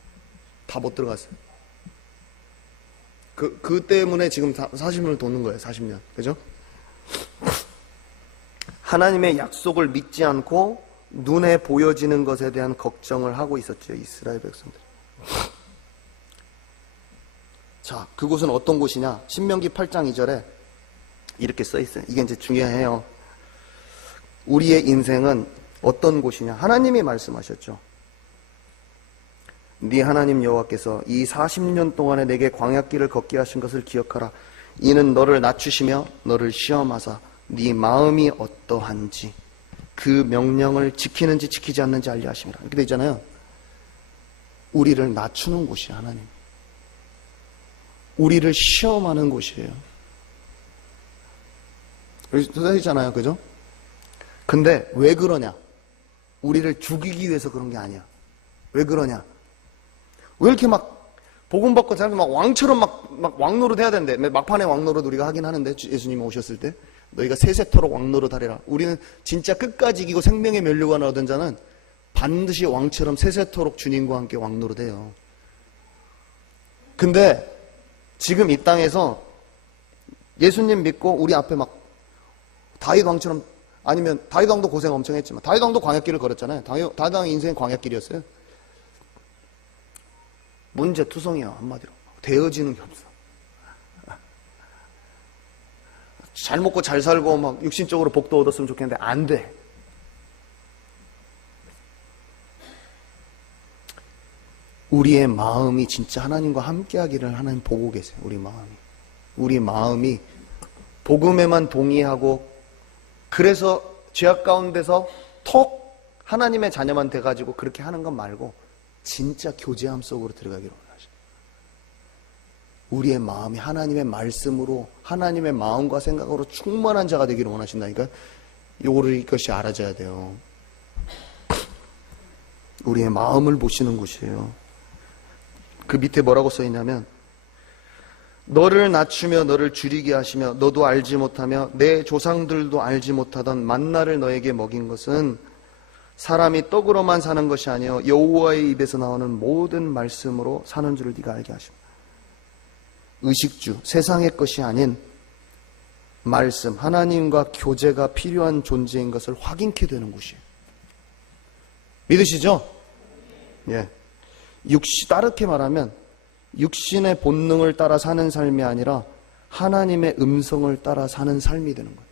다 못 들어갔어요. 그 때문에 지금 40년을 도는 거예요. 40년. 그죠? 하나님의 약속을 믿지 않고 눈에 보여지는 것에 대한 걱정을 하고 있었죠. 이스라엘 백성들. 자, 그곳은 어떤 곳이냐? 신명기 8장 2절에 이렇게 써 있어요. 이게 이제 중요해요. 우리의 인생은 어떤 곳이냐? 하나님이 말씀하셨죠. 네 하나님 여호와께서 이 40년 동안에 내게 광야길을 걷게 하신 것을 기억하라. 이는 너를 낮추시며 너를 시험하사 네 마음이 어떠한지 그 명령을 지키는지 지키지 않는지 알려 하심이라. 이렇게 되어 있잖아요. 우리를 낮추는 곳이에요. 하나님. 우리를 시험하는 곳이에요. 되어 있잖아요. 그죠? 근데 왜 그러냐? 우리를 죽이기 위해서 그런 게 아니야. 왜 그러냐? 왜 이렇게 막 복음 받고 사람들 막 왕처럼 막 왕노릇 해야 되는데 막판에 왕노릇 우리가 하긴 하는데 예수님이 오셨을 때 너희가 세세토록 왕노릇 하리라. 우리는 진짜 끝까지 이기고 생명의 면류관을 얻은 자는 반드시 왕처럼 세세토록 주님과 함께 왕노릇 해요. 근데 지금 이 땅에서 예수님 믿고 우리 앞에 막 다윗 왕처럼 아니면 다윗 왕도 고생 엄청 했지만 다윗 왕도 광야길을 걸었잖아요. 다윗 왕의 인생은 광야길이었어요. 문제투성이야. 한마디로 되어지는 게 없어. 잘 먹고 잘 살고 막 육신적으로 복도 얻었으면 좋겠는데 안 돼. 우리의 마음이 진짜 하나님과 함께하기를 하나님 보고 계세요. 우리 마음이 복음에만 동의하고 그래서 죄악 가운데서 톡 하나님의 자녀만 돼가지고 그렇게 하는 것 말고 진짜 교제함 속으로 들어가기를 원하셔요. 우리의 마음이 하나님의 말씀으로, 하나님의 마음과 생각으로 충만한 자가 되기를 원하신다니까. 요거를 이것이 알아져야 돼요. 우리의 마음을 보시는 곳이에요. 그 밑에 뭐라고 써있냐면, 너를 낮추며 너를 줄이게 하시며 너도 알지 못하며 내 조상들도 알지 못하던 만나를 너에게 먹인 것은 사람이 떡으로만 사는 것이 아니요 여호와의 입에서 나오는 모든 말씀으로 사는 줄을 네가 알게 하십니다. 의식주, 세상의 것이 아닌 말씀, 하나님과 교제가 필요한 존재인 것을 확인케 되는 곳이에요. 믿으시죠? 예. 다르게 말하면 육신의 본능을 따라 사는 삶이 아니라 하나님의 음성을 따라 사는 삶이 되는 거예요.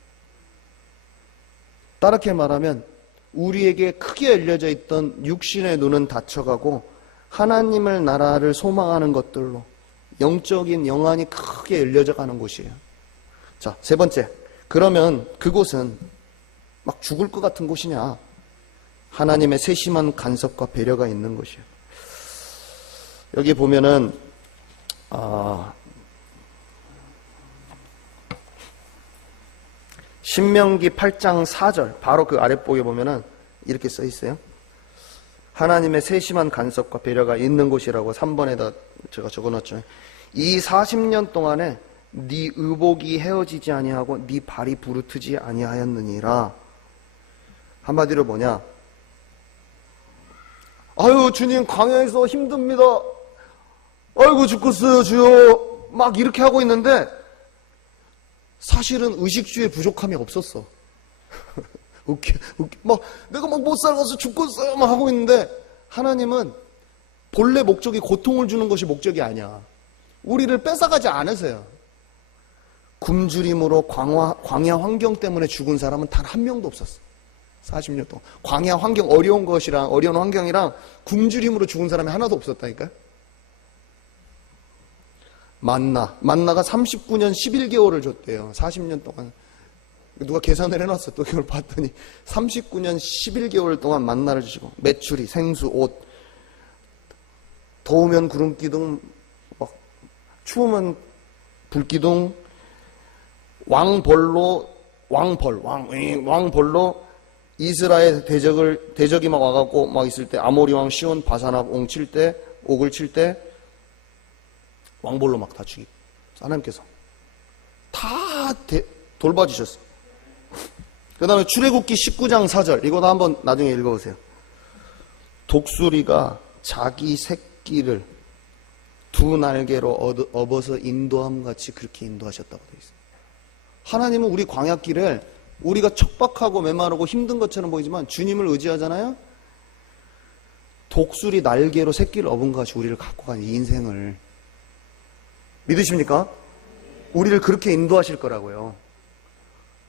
다르게 말하면 우리에게 크게 열려져 있던 육신의 눈은 닫혀가고 하나님의 나라를 소망하는 것들로 영적인 영안이 크게 열려져 가는 곳이에요. 자, 세 번째. 그러면 그곳은 막 죽을 것 같은 곳이냐? 하나님의 세심한 간섭과 배려가 있는 곳이에요. 여기 보면은 신명기 8장 4절 바로 그 아랫부분에 보면은 이렇게 써 있어요. 하나님의 세심한 간섭과 배려가 있는 곳이라고 3번에다 제가 적어놨죠. 이 40년 동안에 네 의복이 헤어지지 아니하고 네 발이 부르트지 아니하였느니라. 한마디로 뭐냐? 아유 주님 광야에서 힘듭니다. 아이고 죽겠어요 주여. 막 이렇게 하고 있는데 사실은 의식주의 부족함이 없었어. 막 내가 막 못 살아서 죽겠어요 막 하고 있는데 하나님은 본래 목적이 고통을 주는 것이 목적이 아니야. 우리를 뺏어가지 않으세요. 굶주림으로 광야 환경 때문에 죽은 사람은 단 한 명도 없었어. 40년 동안 광야 환경, 어려운 것이랑 어려운 환경이랑 굶주림으로 죽은 사람이 하나도 없었다니까요. 만나가 39년 11개월을 줬대요. 40년 동안. 누가 계산을 해놨어. 또 이걸 봤더니 39년 11개월 동안 만나를 주시고 메추리, 생수, 옷, 더우면 구름기둥, 막 추우면 불기둥, 왕벌로 이스라엘 대적이 막 와갖고 막 있을 때 아모리 왕 시온 바산압 옥을 칠 때 왕벌로 막 다 죽이고 하나님께서 다 돌봐주셨어요. 그 다음에 출애굽기 19장 4절 이거도 한번 나중에 읽어보세요. 독수리가 자기 새끼를 두 날개로 업어서 인도함 같이 그렇게 인도하셨다고 되어 있어요. 하나님은 우리 광야길을 우리가 척박하고 메마르고 힘든 것처럼 보이지만 주님을 의지하잖아요. 독수리 날개로 새끼를 업은 것 같이 우리를 갖고 간 이 인생을 믿으십니까? 우리를 그렇게 인도하실 거라고요.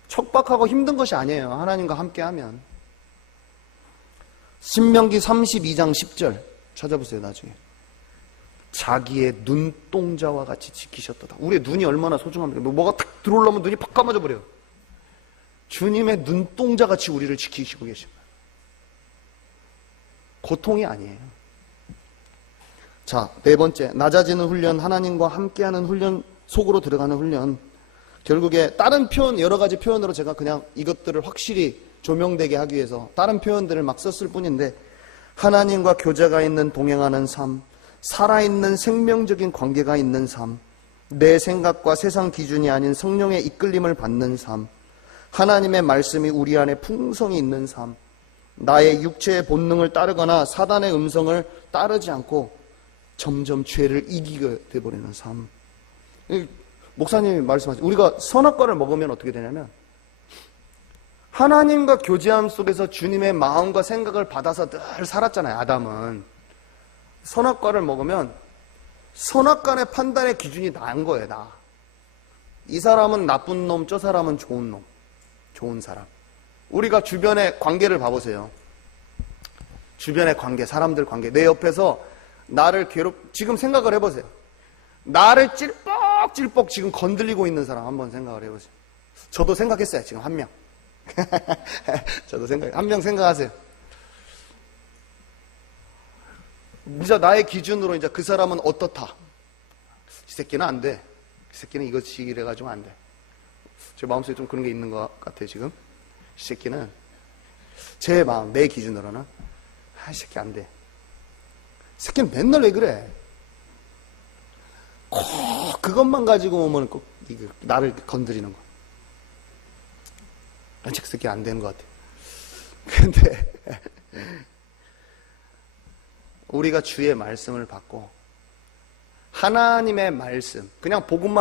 척박하고 힘든 것이 아니에요. 하나님과 함께하면. 신명기 32장 10절 찾아보세요. 나중에. 자기의 눈동자와 같이 지키셨도다. 우리의 눈이 얼마나 소중합니까? 뭐가 탁 들어오려면 눈이 팍 감아져 버려요. 주님의 눈동자 같이 우리를 지키시고 계십니다. 고통이 아니에요. 자, 네 번째, 낮아지는 훈련, 하나님과 함께하는 훈련, 속으로 들어가는 훈련. 결국에 다른 표현, 여러 가지 표현으로 제가 그냥 이것들을 확실히 조명되게 하기 위해서 다른 표현들을 막 썼을 뿐인데, 하나님과 교제가 있는 동행하는 삶, 살아있는 생명적인 관계가 있는 삶, 내 생각과 세상 기준이 아닌 성령의 이끌림을 받는 삶, 하나님의 말씀이 우리 안에 풍성이 있는 삶, 나의 육체의 본능을 따르거나 사단의 음성을 따르지 않고 점점 죄를 이기게 돼버리는 삶. 목사님이 말씀하신 우리가 선악과를 먹으면 어떻게 되냐면 하나님과 교제함 속에서 주님의 마음과 생각을 받아서 늘 살았잖아요. 아담은. 선악과를 먹으면 선악간의 판단의 기준이 나은 거예요. 나. 이 사람은 나쁜 놈, 저 사람은 좋은 놈, 좋은 사람. 우리가 주변의 관계를 봐보세요. 주변의 관계, 사람들 관계. 내 옆에서 나를 지금 생각을 해보세요. 나를 찔뻑찔뻑 지금 건들리고 있는 사람 한번 생각을 해보세요. 저도 생각했어요. 지금 한 명. 저도 한 명 생각하세요. 이제 나의 기준으로 이제 그 사람은 어떻다. 이 새끼는 안 돼. 이 새끼는 이것이 이래가지고 안 돼. 제 마음속에 좀 그런 게 있는 것 같아요, 지금. 이 새끼는, 제 마음, 내 기준으로는, 이 새끼 안 돼. 이 새끼는 맨날 왜 그래? 꼭 그것만 가지고 오면 꼭 나를 건드리는 거. 이 새끼 안 되는 것 같아. 근데, 우리가 주의 말씀을 받고, 하나님의 말씀, 그냥 복음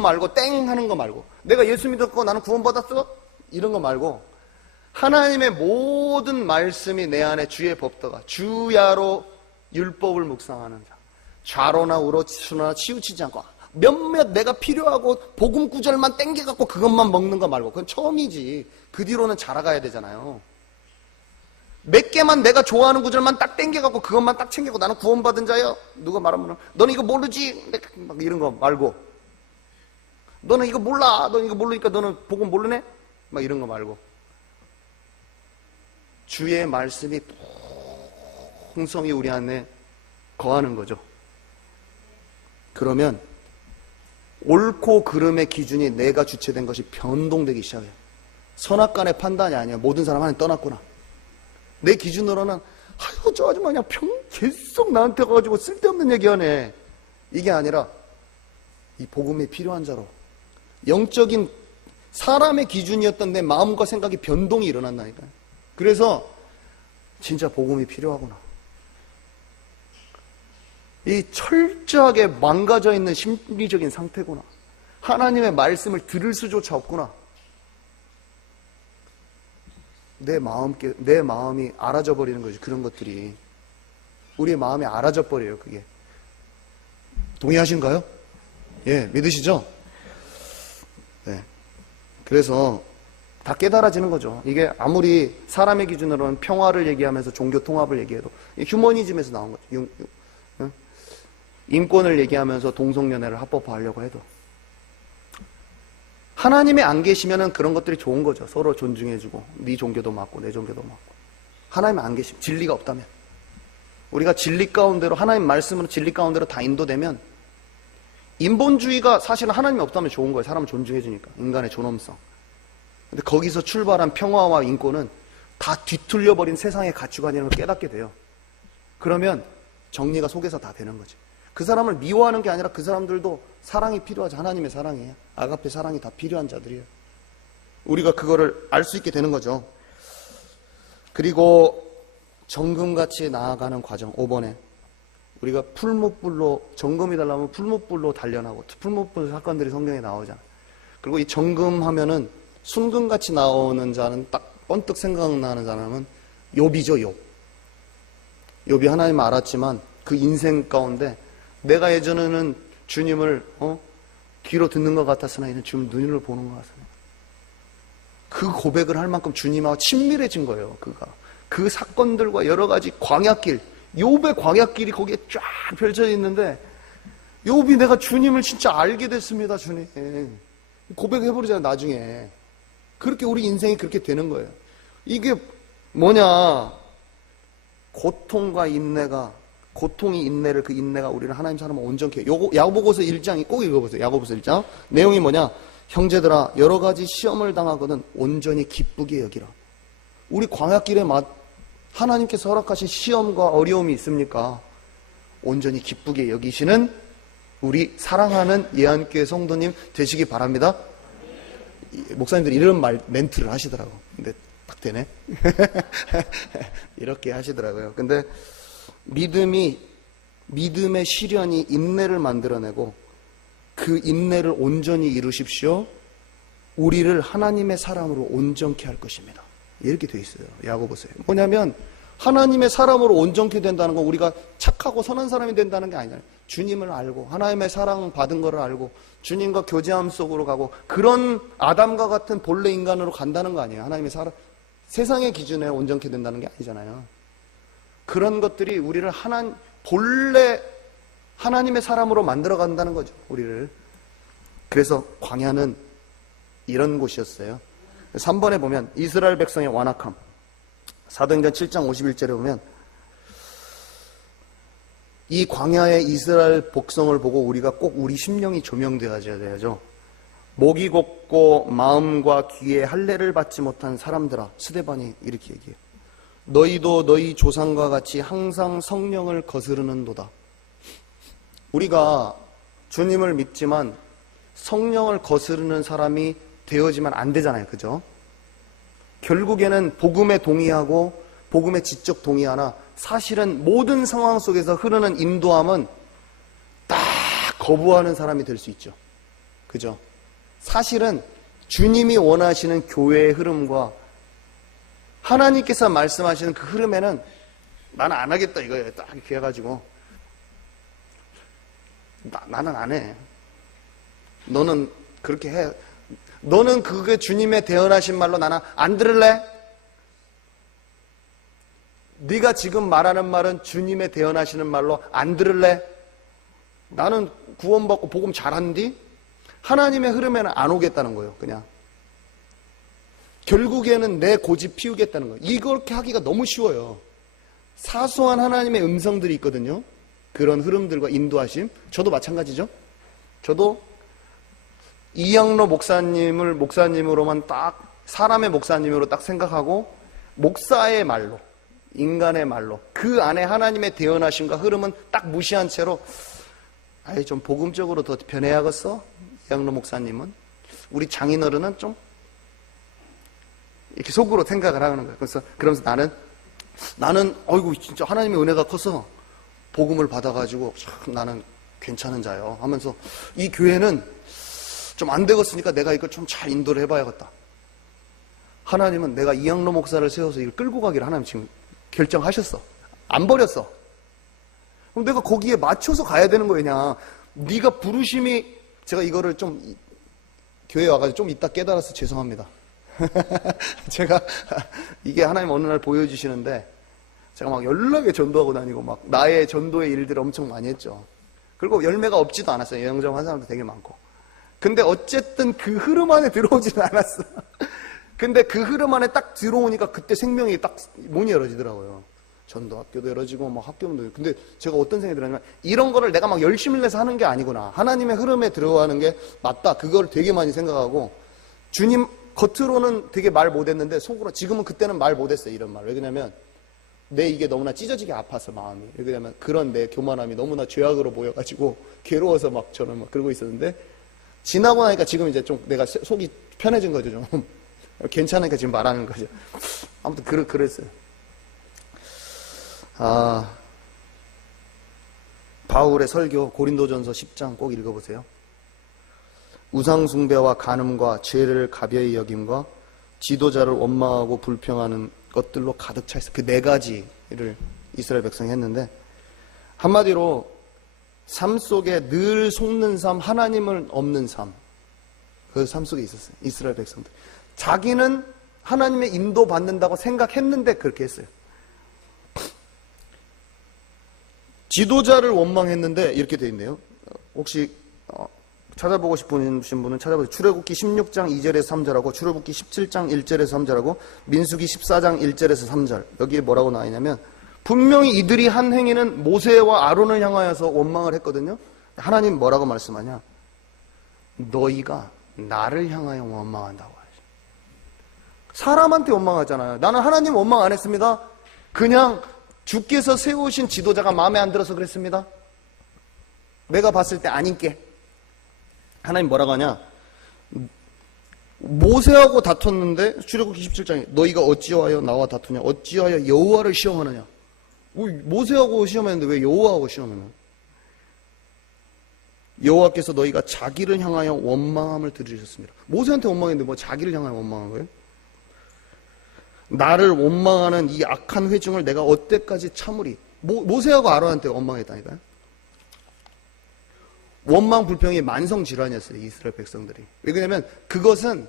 말고 땡 하는 거 말고, 내가 예수 믿었고 나는 구원받았어? 이런 거 말고, 하나님의 모든 말씀이 내 안에 주의 법도가, 주야로 율법을 묵상하는 자, 좌로나 우로나 치우치지 않고, 몇몇 내가 필요하고 복음 구절만 땡겨갖고 그것만 먹는 거 말고, 그건 처음이지. 그 뒤로는 자라가야 되잖아요. 몇 개만 내가 좋아하는 구절만 딱 땡겨갖고 그것만 딱 챙기고 나는 구원받은 자야. 누가 말하면 너는 이거 모르지? 막 이런 거 말고, 너는 이거 몰라. 너는 이거 모르니까 너는 복음 모르네? 막 이런 거 말고, 주의 말씀이 풍성히 우리 안에 거하는 거죠. 그러면 옳고 그름의 기준이 내가 주체된 것이 변동되기 시작해요. 선악간의 판단이 아니야. 모든 사람 하나님 떠났구나. 내 기준으로는 아이고 저 아줌마 그냥 계속 나한테 가가지고 쓸데없는 얘기하네. 이게 아니라 이 복음이 필요한 자로, 영적인 사람의 기준이었던 내 마음과 생각이 변동이 일어난다니까요. 그래서 진짜 복음이 필요하구나. 이 철저하게 망가져 있는 심리적인 상태구나. 하나님의 말씀을 들을 수조차 없구나. 내 마음이 알아져 버리는 거지. 그런 것들이 우리의 마음이 알아져 버려요. 그게 동의하신가요? 예, 믿으시죠? 네. 그래서 다 깨달아지는 거죠. 이게 아무리 사람의 기준으로는 평화를 얘기하면서 종교 통합을 얘기해도 휴머니즘에서 나온 거죠. 인권을 얘기하면서 동성연애를 합법화하려고 해도 하나님이 안 계시면은 그런 것들이 좋은 거죠. 서로 존중해주고 네 종교도 맞고 내 종교도 맞고. 하나님이 안 계시면, 진리가 없다면, 우리가 진리 가운데로, 하나님 말씀으로 진리 가운데로 다 인도되면, 인본주의가 사실은 하나님이 없다면 좋은 거예요. 사람을 존중해주니까, 인간의 존엄성. 근데 거기서 출발한 평화와 인권은 다 뒤틀려버린 세상의 가치관이라는 걸 깨닫게 돼요. 그러면 정리가 속에서 다 되는 거지. 그 사람을 미워하는 게 아니라 그 사람들도 사랑이 필요하지. 하나님의 사랑이에요. 아가페 사랑이 다 필요한 자들이에요. 우리가 그거를 알 수 있게 되는 거죠. 그리고 정금같이 나아가는 과정 5번에 우리가 풀무불로, 정금이 달라면 풀무불로 단련하고, 풀무불 사건들이 성경에 나오잖아요. 그리고 이 정금하면은 순금같이 나오는 자는 딱 번뜩 생각나는 사람은 욥이죠. 욥이 하나님 알았지만 그 인생 가운데 내가 예전에는 주님을 귀로 듣는 것 같았으나 이제는 주님 눈으로 보는 것 같습니다. 그 고백을 할 만큼 주님하고 친밀해진 거예요. 그 사건들과 여러 가지 광야길, 욥의 광야길이 거기에 쫙 펼쳐져 있는데, 욥이 내가 주님을 진짜 알게 됐습니다. 주님 고백해버리잖아요. 나중에 그렇게 우리 인생이 그렇게 되는 거예요. 이게 뭐냐, 고통과 인내가, 고통이 인내를, 그 인내가 우리를 하나님 사람을 온전케 해요. 야고보서 1장이 꼭 읽어보세요. 야고보서 1장 내용이 뭐냐, 형제들아 여러 가지 시험을 당하거든 온전히 기쁘게 여기라. 우리 광야길에 하나님께서 허락하신 시험과 어려움이 있습니까? 온전히 기쁘게 여기시는 우리 사랑하는 예안교회 성도님 되시기 바랍니다. 목사님들이 이런 멘트를 하시더라고. 근데 딱 되네. 이렇게 하시더라고요. 근데 믿음의 시련이 인내를 만들어내고 그 인내를 온전히 이루십시오. 우리를 하나님의 사람으로 온전케 할 것입니다. 이렇게 돼 있어요. 야고보서에. 뭐냐면 하나님의 사람으로 온전케 된다는 건 우리가 착하고 선한 사람이 된다는 게 아니잖아요. 주님을 알고 하나님의 사랑 받은 거를 알고 주님과 교제함 속으로 가고 그런 아담과 같은 본래 인간으로 간다는 거 아니에요. 하나님의 사람, 세상의 기준에 온전케 된다는 게 아니잖아요. 그런 것들이 우리를 본래 하나님의 사람으로 만들어 간다는 거죠. 우리를. 그래서 광야는 이런 곳이었어요. 3번에 보면 이스라엘 백성의 완악함, 사도행전 7장 51절에 보면 이 광야의 이스라엘 복성을 보고 우리가 꼭 우리 심령이 조명되어야 돼야죠. 목이 곱고 마음과 귀에 할례를 받지 못한 사람들아, 스데반이 이렇게 얘기해요. 너희도 너희 조상과 같이 항상 성령을 거스르는도다. 우리가 주님을 믿지만 성령을 거스르는 사람이 되어지면 안 되잖아요. 그죠? 결국에는 복음에 동의하고 복음에 지적 동의하나 사실은 모든 상황 속에서 흐르는 인도함은 딱 거부하는 사람이 될 수 있죠. 그죠? 사실은 주님이 원하시는 교회의 흐름과 하나님께서 말씀하시는 그 흐름에는 나는 안 하겠다 이거예요. 딱 이렇게 해가지고 나는 안 해. 너는 그렇게 해. 너는 그게 주님의 대언하신 말로 나는 안 들을래? 네가 지금 말하는 말은 주님의 대언하시는 말로 안 들을래? 나는 구원받고 복음 잘한디? 하나님의 흐름에는 안 오겠다는 거예요. 그냥 결국에는 내 고집 피우겠다는 거예요. 이렇게 하기가 너무 쉬워요. 사소한 하나님의 음성들이 있거든요. 그런 흐름들과 인도하심. 저도 마찬가지죠. 저도 이양로 목사님을 목사님으로만 딱 사람의 목사님으로 딱 생각하고 목사의 말로, 인간의 말로 그 안에 하나님의 대언하심과 흐름은 딱 무시한 채로 아예 좀 복음적으로 더 변해야겠어? 이양로 목사님은 우리 장인어른은 좀 이렇게 속으로 생각을 하는 거예요. 그러면서 나는 어이구 진짜 하나님의 은혜가 커서 복음을 받아가지고 참 나는 괜찮은 자요 하면서 이 교회는 좀 안 되겠으니까 내가 이걸 좀 잘 인도를 해봐야겠다. 하나님은 내가 이양로 목사를 세워서 이걸 끌고 가기를 하나님 지금 결정하셨어. 안 버렸어. 그럼 내가 거기에 맞춰서 가야 되는 거예요. 그냥 네가 부르심이 제가 이거를 좀 교회에 와가지고 좀 이따 깨달아서 죄송합니다. 제가 이게 하나님 어느 날 보여주시는데 제가 막 연락에 전도하고 다니고 막 나의 전도의 일들을 엄청 많이 했죠. 그리고 열매가 없지도 않았어요. 영접 한 사람도 되게 많고. 근데 어쨌든 그 흐름 안에 들어오지는 않았어. 근데 그 흐름 안에 딱 들어오니까 그때 생명이 딱 문이 열어지더라고요. 전도 학교도 열어지고 막 학교도. 근데 제가 어떤 생각이 들었냐면 이런 거를 내가 막 열심히 내서 하는 게 아니구나. 하나님의 흐름에 들어가는 게 맞다. 그걸 되게 많이 생각하고 주님 겉으로는 되게 말 못했는데 속으로 지금은 그때는 말 못했어요. 이런 말. 왜냐면 내 이게 너무나 찢어지게 아팠어 마음이. 왜냐면 그런 내 교만함이 너무나 죄악으로 보여가지고 괴로워서 막 저는 막 그러고 있었는데 지나고 나니까 지금 이제 좀 내가 속이 편해진 거죠. 좀 괜찮으니까 지금 말하는 거죠. 아무튼 그랬어요. 바울의 설교 고린도전서 10장 꼭 읽어보세요. 우상숭배와 간음과 죄를 가벼이 여김과 지도자를 원망하고 불평하는 것들로 가득 차 있어. 그 네 가지를 이스라엘 백성이 했는데 한마디로 삶 속에 늘 속는 삶, 하나님을 없는 삶. 그 삶 속에 있었어요. 이스라엘 백성들. 자기는 하나님의 인도 받는다고 생각했는데 그렇게 했어요. 지도자를 원망했는데 이렇게 돼 있네요. 혹시 찾아보고 싶으신 분은 찾아보세요. 출애굽기 16장 2절에서 3절하고 출애굽기 17장 1절에서 3절하고 민수기 14장 1절에서 3절. 여기에 뭐라고 나와 있냐면 분명히 이들이 한 행위는 모세와 아론을 향하여서 원망을 했거든요. 하나님 뭐라고 말씀하냐? 너희가 나를 향하여 원망한다고 하죠. 사람한테 원망하잖아요. 나는 하나님 원망 안 했습니다. 그냥 주께서 세우신 지도자가 마음에 안 들어서 그랬습니다. 내가 봤을 때 아닌게. 하나님 뭐라고 하냐? 모세하고 다퉜는데 출애굽기 17장에 너희가 어찌하여 나와 다투냐? 어찌하여 여호와를 시험하느냐? 모세하고 시험했는데 왜 여호와하고 시험하냐? 여호와께서 너희가 자기를 향하여 원망함을 들으셨습니다. 모세한테 원망했는데 뭐 자기를 향하여 원망한 거예요? 나를 원망하는 이 악한 회중을 내가 어때까지 참으리? 모세하고 아론한테 원망했다니까요. 원망 불평이 만성질환이었어요. 이스라엘 백성들이. 왜냐하면 그것은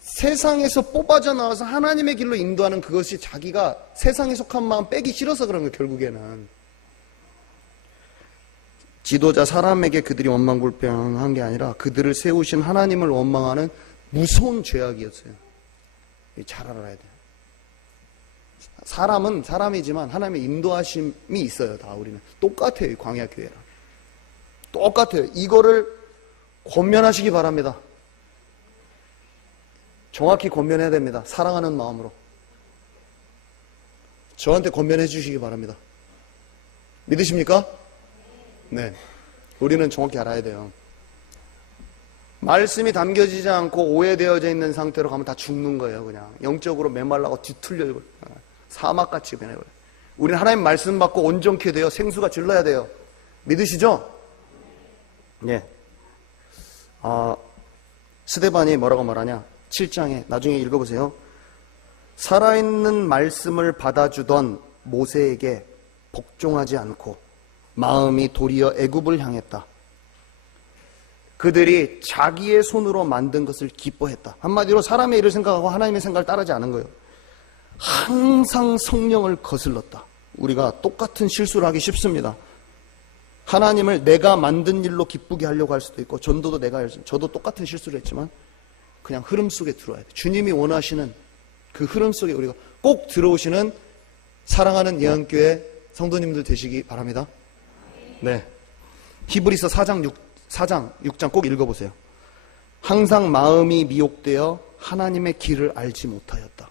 세상에서 뽑아져 나와서 하나님의 길로 인도하는 그것이 자기가 세상에 속한 마음 빼기 싫어서 그런 거예요. 결국에는. 지도자 사람에게 그들이 원망 불평한 게 아니라 그들을 세우신 하나님을 원망하는 무서운 죄악이었어요. 잘 알아야 돼요. 사람은 사람이지만 하나님의 인도하심이 있어요. 다 우리는 똑같아요. 이 광야 교회랑 똑같아요. 이거를 권면하시기 바랍니다. 정확히 권면해야 됩니다. 사랑하는 마음으로 저한테 권면해 주시기 바랍니다. 믿으십니까? 네. 우리는 정확히 알아야 돼요. 말씀이 담겨지지 않고 오해되어져 있는 상태로 가면 다 죽는 거예요. 그냥 영적으로 메말라고 뒤틀려 사막같이 변해버려요. 우리는 하나님 말씀 받고 온전케 돼요. 생수가 질러야 돼요. 믿으시죠? 네. 스데반이 뭐라고 말하냐? 7장에 나중에 읽어보세요. 살아있는 말씀을 받아주던 모세에게 복종하지 않고 마음이 도리어 애굽을 향했다. 그들이 자기의 손으로 만든 것을 기뻐했다. 한마디로 사람의 일을 생각하고 하나님의 생각을 따르지 않은 거예요. 항상 성령을 거슬렀다. 우리가 똑같은 실수를 하기 쉽습니다. 하나님을 내가 만든 일로 기쁘게 하려고 할 수도 있고, 전도도 저도 똑같은 실수를 했지만 그냥 흐름 속에 들어와야 돼. 주님이 원하시는 그 흐름 속에 우리가 꼭 들어오시는 사랑하는 예언교회 성도님들 되시기 바랍니다. 네. 히브리서 4장 6장 꼭 읽어보세요. 항상 마음이 미혹되어 하나님의 길을 알지 못하였다.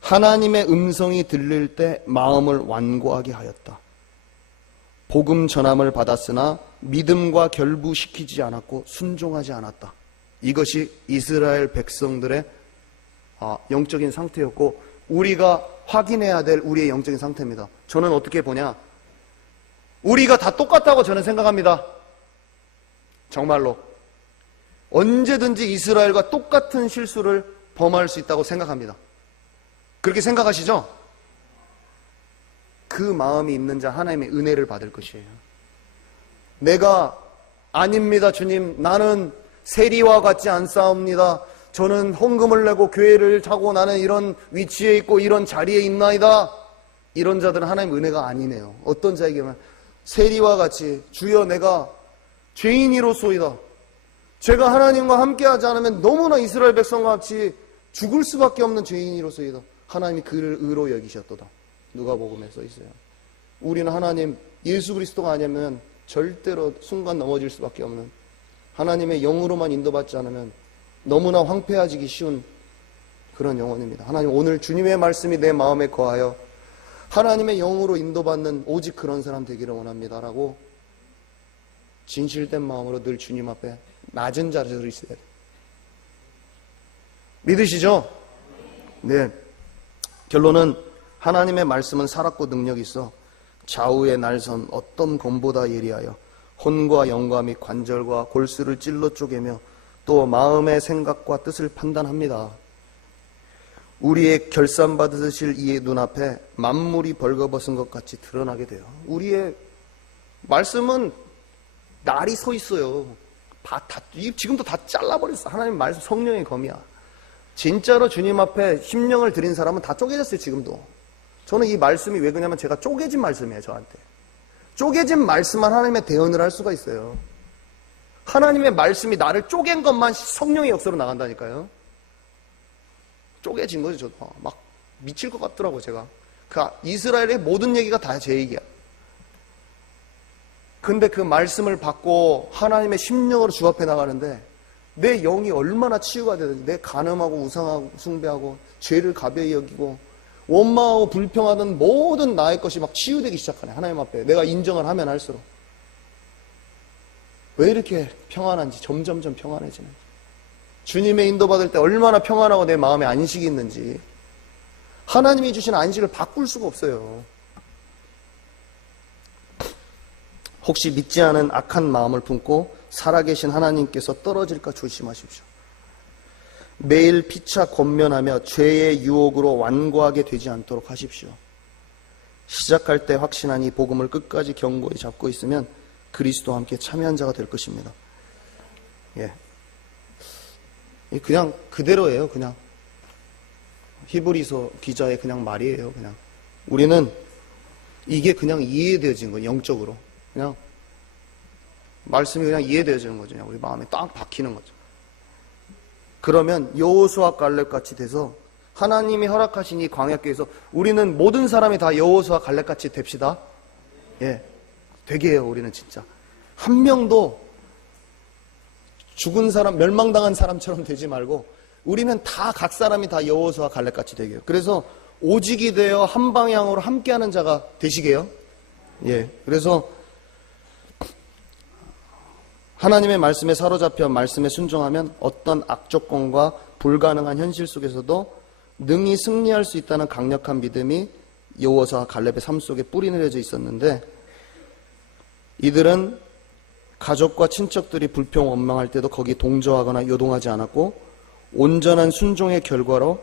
하나님의 음성이 들릴 때 마음을 완고하게 하였다. 복음 전함을 받았으나 믿음과 결부시키지 않았고 순종하지 않았다. 이것이 이스라엘 백성들의 영적인 상태였고 우리가 확인해야 될 우리의 영적인 상태입니다. 저는 어떻게 보냐? 우리가 다 똑같다고 저는 생각합니다. 정말로 언제든지 이스라엘과 똑같은 실수를 범할 수 있다고 생각합니다. 그렇게 생각하시죠? 그 마음이 있는 자 하나님의 은혜를 받을 것이에요. 내가 아닙니다 주님, 나는 세리와 같지 않사옵니다. 저는 헌금을 내고 교회를 차고 나는 이런 위치에 있고 이런 자리에 있나이다. 이런 자들은 하나님의 은혜가 아니네요. 어떤 자에게는 세리와 같이 주여 내가 죄인이로소이다. 제가 하나님과 함께하지 않으면 너무나 이스라엘 백성과 같이 죽을 수밖에 없는 죄인이로소이다. 하나님이 그를 의로 여기셨도다. 누가복음에 써 있어요. 우리는 하나님 예수 그리스도가 아니면 절대로 순간 넘어질 수밖에 없는, 하나님의 영으로만 인도받지 않으면 너무나 황폐해지기 쉬운 그런 영혼입니다. 하나님 오늘 주님의 말씀이 내 마음에 거하여 하나님의 영으로 인도받는 오직 그런 사람 되기를 원합니다 라고 진실된 마음으로 늘 주님 앞에 낮은 자세로 있어야 돼요. 믿으시죠? 네. 결론은 하나님의 말씀은 살았고 능력이 있어 좌우의 날선 어떤 검보다 예리하여 혼과 영과 및 관절과 골수를 찔러 쪼개며 또 마음의 생각과 뜻을 판단합니다. 우리의 결산받으실 이의 눈앞에 만물이 벌거벗은 것 같이 드러나게 돼요. 우리의 말씀은 날이 서 있어요. 지금도 다 잘라버렸어. 하나님 말씀 성령의 검이야. 진짜로 주님 앞에 심령을 드린 사람은 다 쪼개졌어요. 지금도. 저는 이 말씀이 왜 그러냐면 제가 쪼개진 말씀이에요. 저한테. 쪼개진 말씀만 하나님의 대언을 할 수가 있어요. 하나님의 말씀이 나를 쪼갠 것만 성령의 역사로 나간다니까요. 쪼개진 거죠. 저도 막 미칠 것 같더라고 제가. 이스라엘의 모든 얘기가 다 제 얘기야. 근데 그 말씀을 받고 하나님의 심령으로 주 앞에 나가는데 내 영이 얼마나 치유가 되든지, 내 간음하고 우상하고 숭배하고 죄를 가벼이 여기고 원망하고 불평하던 모든 나의 것이 막 치유되기 시작하네. 하나님 앞에 내가 인정을 하면 할수록. 왜 이렇게 평안한지, 점점점 평안해지는지, 주님의 인도받을 때 얼마나 평안하고 내 마음에 안식이 있는지. 하나님이 주신 안식을 바꿀 수가 없어요. 혹시 믿지 않은 악한 마음을 품고 살아계신 하나님께서 떨어질까 조심하십시오. 매일 피차 권면하며 죄의 유혹으로 완고하게 되지 않도록 하십시오. 시작할 때 확신하니 복음을 끝까지 견고히 잡고 있으면 그리스도와 함께 참여한 자가 될 것입니다. 예. 그냥 그대로예요. 그냥 히브리서 기자의 그냥 말이에요. 그냥 우리는 이게 그냥 이해되어진 거예요. 영적으로 그냥 말씀이 그냥 이해되어지는 거죠. 그냥 우리 마음에 딱 박히는 거죠. 그러면 여호수아 갈렙 같이 돼서 하나님이 허락하신 이 광야길에서 우리는 모든 사람이 다 여호수아 갈렙같이 됩시다. 예, 되게 해요. 우리는 진짜 한 명도 죽은 사람, 멸망당한 사람처럼 되지 말고 우리는 다 각 사람이 다 여호수아 갈렙같이 되게 해요. 그래서 오직이 되어 한 방향으로 함께하는 자가 되시게요. 예, 그래서 하나님의 말씀에 사로잡혀 말씀에 순종하면 어떤 악조건과 불가능한 현실 속에서도 능히 승리할 수 있다는 강력한 믿음이 여호수아 갈렙의 삶 속에 뿌리 내려져 있었는데, 이들은 가족과 친척들이 불평 원망할 때도 거기 동조하거나 요동하지 않았고, 온전한 순종의 결과로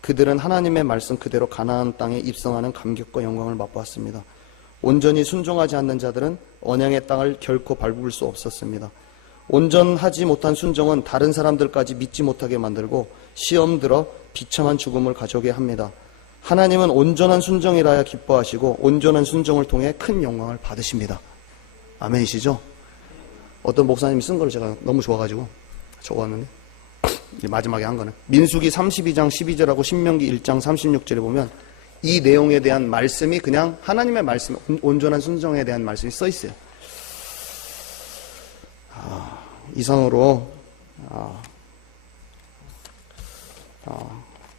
그들은 하나님의 말씀 그대로 가나안 땅에 입성하는 감격과 영광을 맛보았습니다. 온전히 순종하지 않는 자들은 언약의 땅을 결코 밟을 수 없었습니다. 온전하지 못한 순종은 다른 사람들까지 믿지 못하게 만들고 시험 들어 비참한 죽음을 가져오게 합니다. 하나님은 온전한 순종이라야 기뻐하시고 온전한 순종을 통해 큰 영광을 받으십니다. 아멘이시죠? 어떤 목사님이 쓴 걸 제가 너무 좋아가지고 적었는데, 마지막에 한 거는 민수기 32장 12절하고 신명기 1장 36절에 보면 이 내용에 대한 말씀이 그냥 하나님의 말씀, 온전한 순종에 대한 말씀이 써 있어요. 이상으로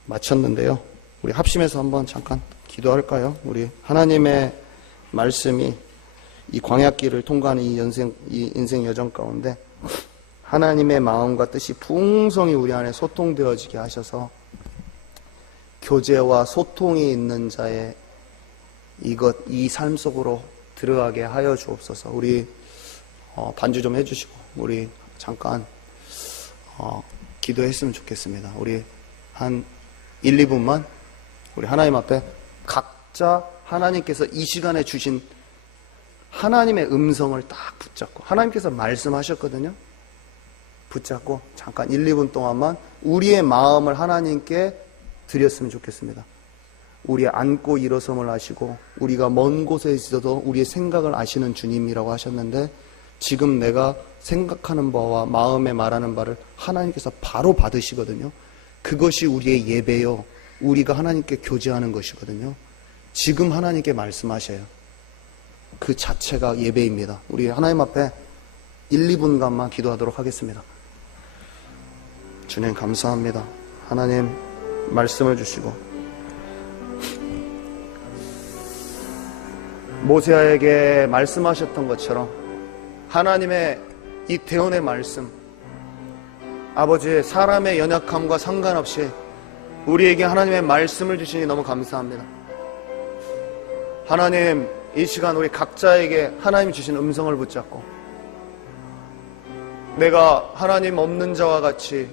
마쳤는데요. 우리 합심해서 한번 잠깐 기도할까요? 우리 하나님의 말씀이 이 광야길을 통과하는 이 인생 여정 가운데 하나님의 마음과 뜻이 풍성히 우리 안에 소통되어지게 하셔서 교제와 소통이 있는 자의 이 삶 속으로 들어가게 하여 주옵소서. 우리 반주 좀 해주시고 우리 잠깐 기도했으면 좋겠습니다. 우리 한 1, 2분만 우리 하나님 앞에 각자 하나님께서 이 시간에 주신 하나님의 음성을 딱 붙잡고, 하나님께서 말씀하셨거든요. 붙잡고 잠깐 1, 2분 동안만 우리의 마음을 하나님께 드렸으면 좋겠습니다. 우리의 앉고 일어섬을 아시고 우리가 먼 곳에 있어도 우리의 생각을 아시는 주님이라고 하셨는데, 지금 내가 생각하는 바와 마음에 말하는 바를 하나님께서 바로 받으시거든요. 그것이 우리의 예배요, 우리가 하나님께 교제하는 것이거든요. 지금 하나님께 말씀하셔요. 그 자체가 예배입니다. 우리 하나님 앞에 1, 2분간만 기도하도록 하겠습니다. 주님 감사합니다. 하나님 말씀을 주시고 모세에게 말씀하셨던 것처럼 하나님의 이 대언의 말씀, 아버지의 사람의 연약함과 상관없이 우리에게 하나님의 말씀을 주시니 너무 감사합니다. 하나님, 이 시간 우리 각자에게 하나님 주신 음성을 붙잡고 내가 하나님 없는 자와 같이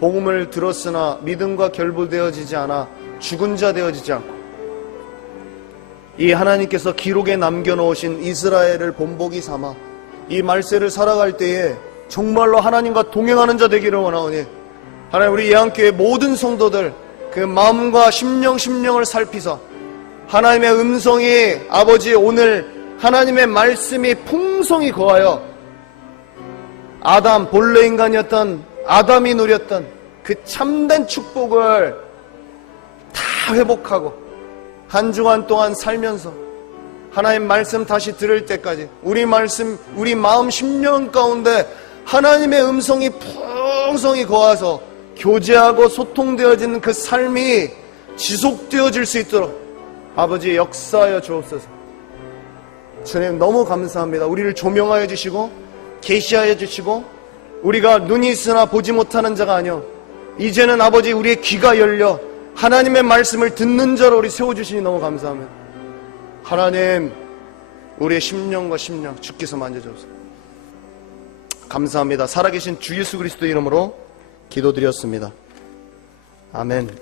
복음을 들었으나 믿음과 결부되어지지 않아 죽은 자 되어지지 않고, 이 하나님께서 기록에 남겨놓으신 이스라엘을 본보기 삼아 이 말세를 살아갈 때에 정말로 하나님과 동행하는 자 되기를 원하오니, 하나님 우리 예안교회 모든 성도들 그 마음과 심령을 살피사 하나님의 음성이 아버지 오늘 하나님의 말씀이 풍성히 거하여 아담, 본래 인간이었던 아담이 누렸던 그 참된 축복을 다 회복하고 한 주간 동안 살면서 하나님 말씀 다시 들을 때까지 우리 말씀, 우리 마음 심령 가운데 하나님의 음성이 풍성히 거하서 교제하고 소통되어지는 그 삶이 지속되어질 수 있도록 아버지 역사하여 주옵소서. 주님 너무 감사합니다. 우리를 조명하여 주시고 계시하여 주시고, 우리가 눈이 있으나 보지 못하는 자가 아니오 이제는 아버지 우리의 귀가 열려 하나님의 말씀을 듣는 자로 우리 세워주시니 너무 감사합니다. 하나님 우리의 심령과 심령 주께서 만져주옵소서. 감사합니다. 살아계신 주 예수 그리스도의 이름으로 기도드렸습니다. 아멘.